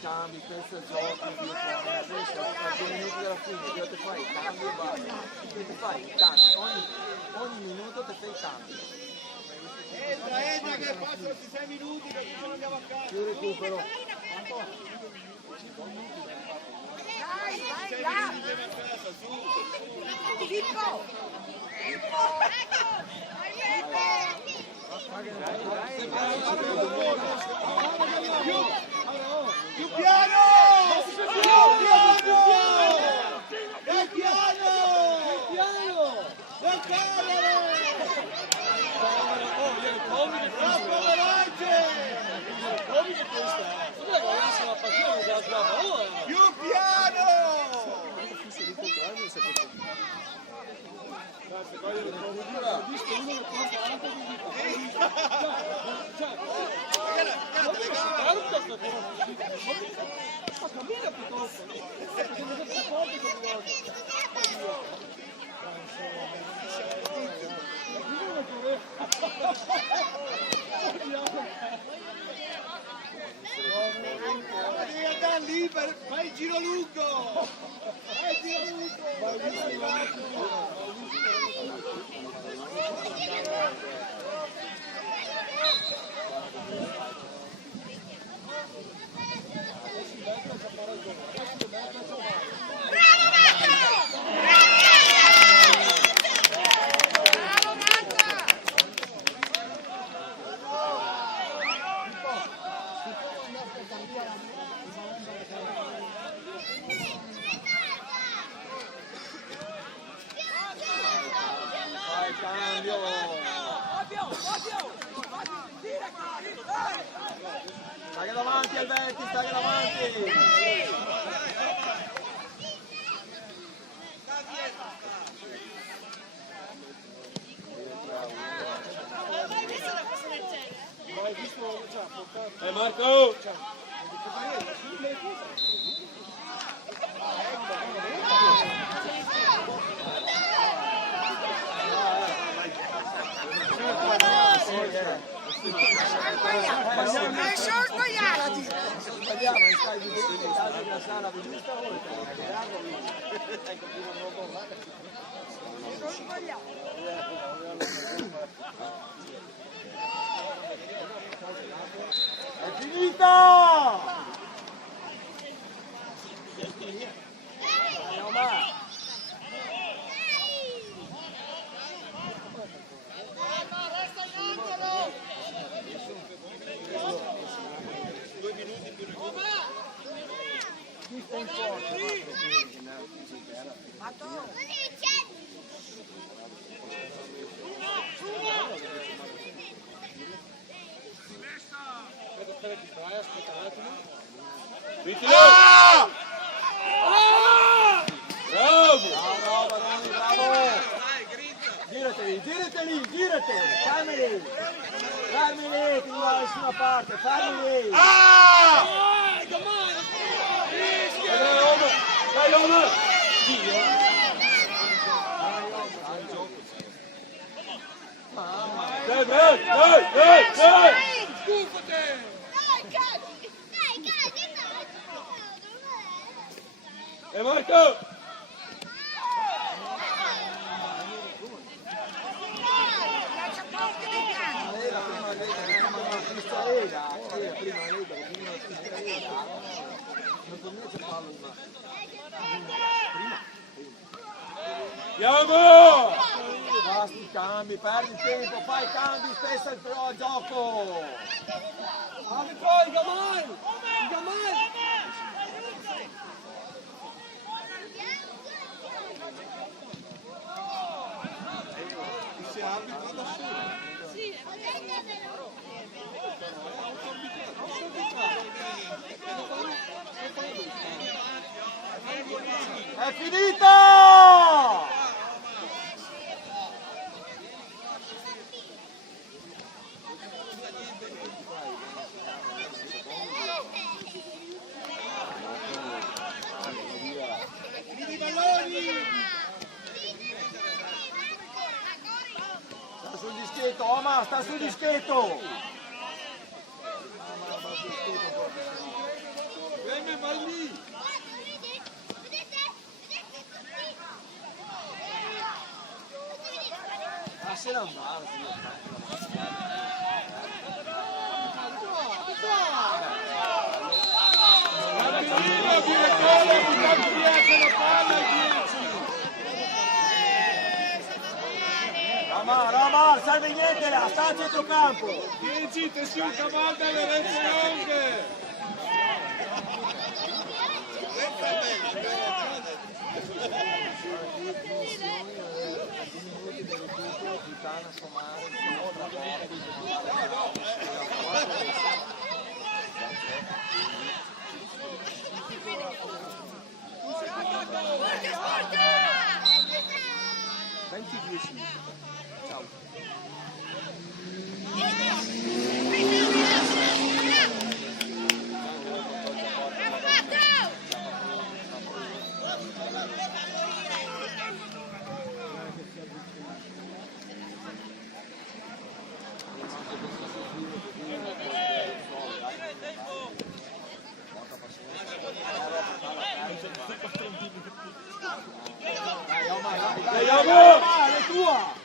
Cambi, questo è il gioco, a 2 minuti della fine, io ti fai i cambi e basta. Ti fai i cambi, ogni minuto ti fai i cambi. Entra che passano 6 minuti perché non andiamo a casa. Io recupero. Dai, là! Filippo! Più piano! Più piano! Devi andare lì, fai il giro lungo! Fai il giro lungo! Stai davanti Alberti, stai davanti! visto già portato. Marco! Sono sbagliati! Sbagliamo, stai vedendo i dati della sala venuta oltre, ecco più un nuovo là. Sono sbagliati! È finita! Girateli, fermili! Fermili, che non va da nessuna parte, fermili! Dai, Omar! Dai! E Marco! Lei la prima lega, la pista lega, la prima lega, non comincia a farlo una. Andiamo! Basta i cambi, perdi tempo, fai i cambi, stessa il gioco! Apri poi, Gamal! Si arbitra da solo. È finita! Sta sul dischetto, Omar, sta sul dischetto! Vieni, vai lì! Lasciala andare, Cammino, direttore, buttato via quella palla e 10. Omar, serve niente là, sta a centrocampo! 10, tessuto cavallo alle rette lunghe. È tua!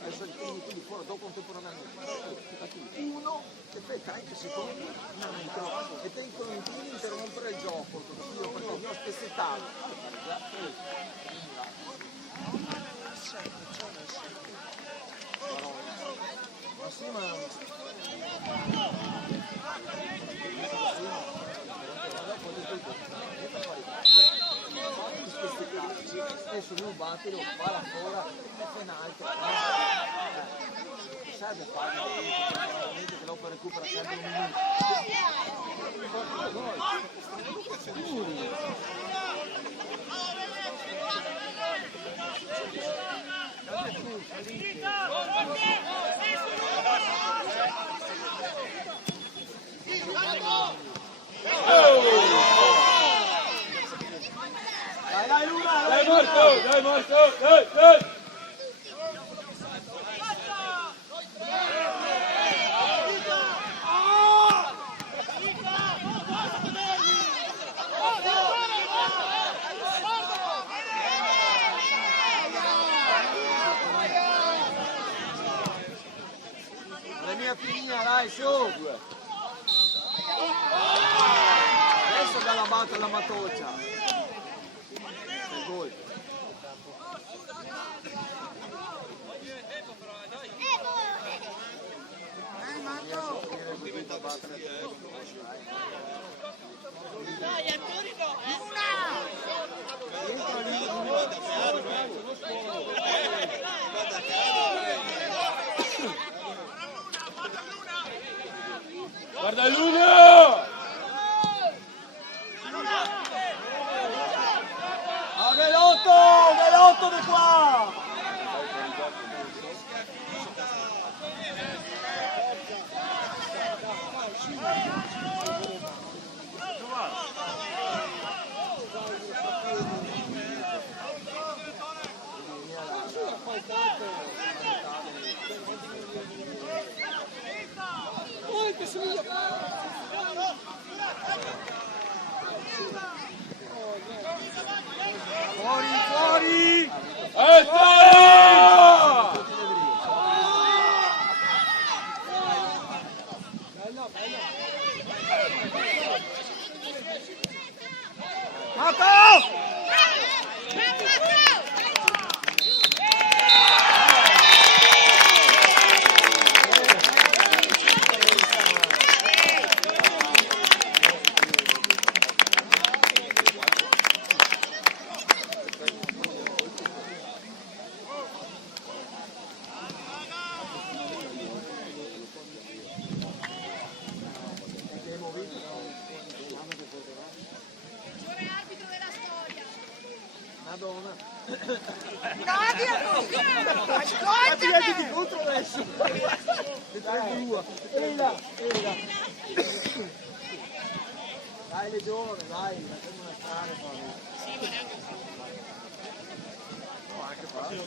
adesso li tiri fuori dopo contemporaneamente. Uno che per 30 secondi un altro e te incominciano a interrompere il gioco perché mi ho spezzettato. Ma sì, ma adesso lui batte, lo fa la cola e penalti. Serve fare che dopo recupera sempre un minuto. Dai Luna, dai Marco, dai Marco, dai! La mia figlia, dai, su! Adesso dà la batta alla Matoccia. E gol. Dai, Antonio, Guarda Luna! Ah, Velotto di qua! Fuori! Madonna. Ascoltami! Contro adesso! Dai Legione, dai, facciamo una strada poi. Sì, ma neanche no, anche facile.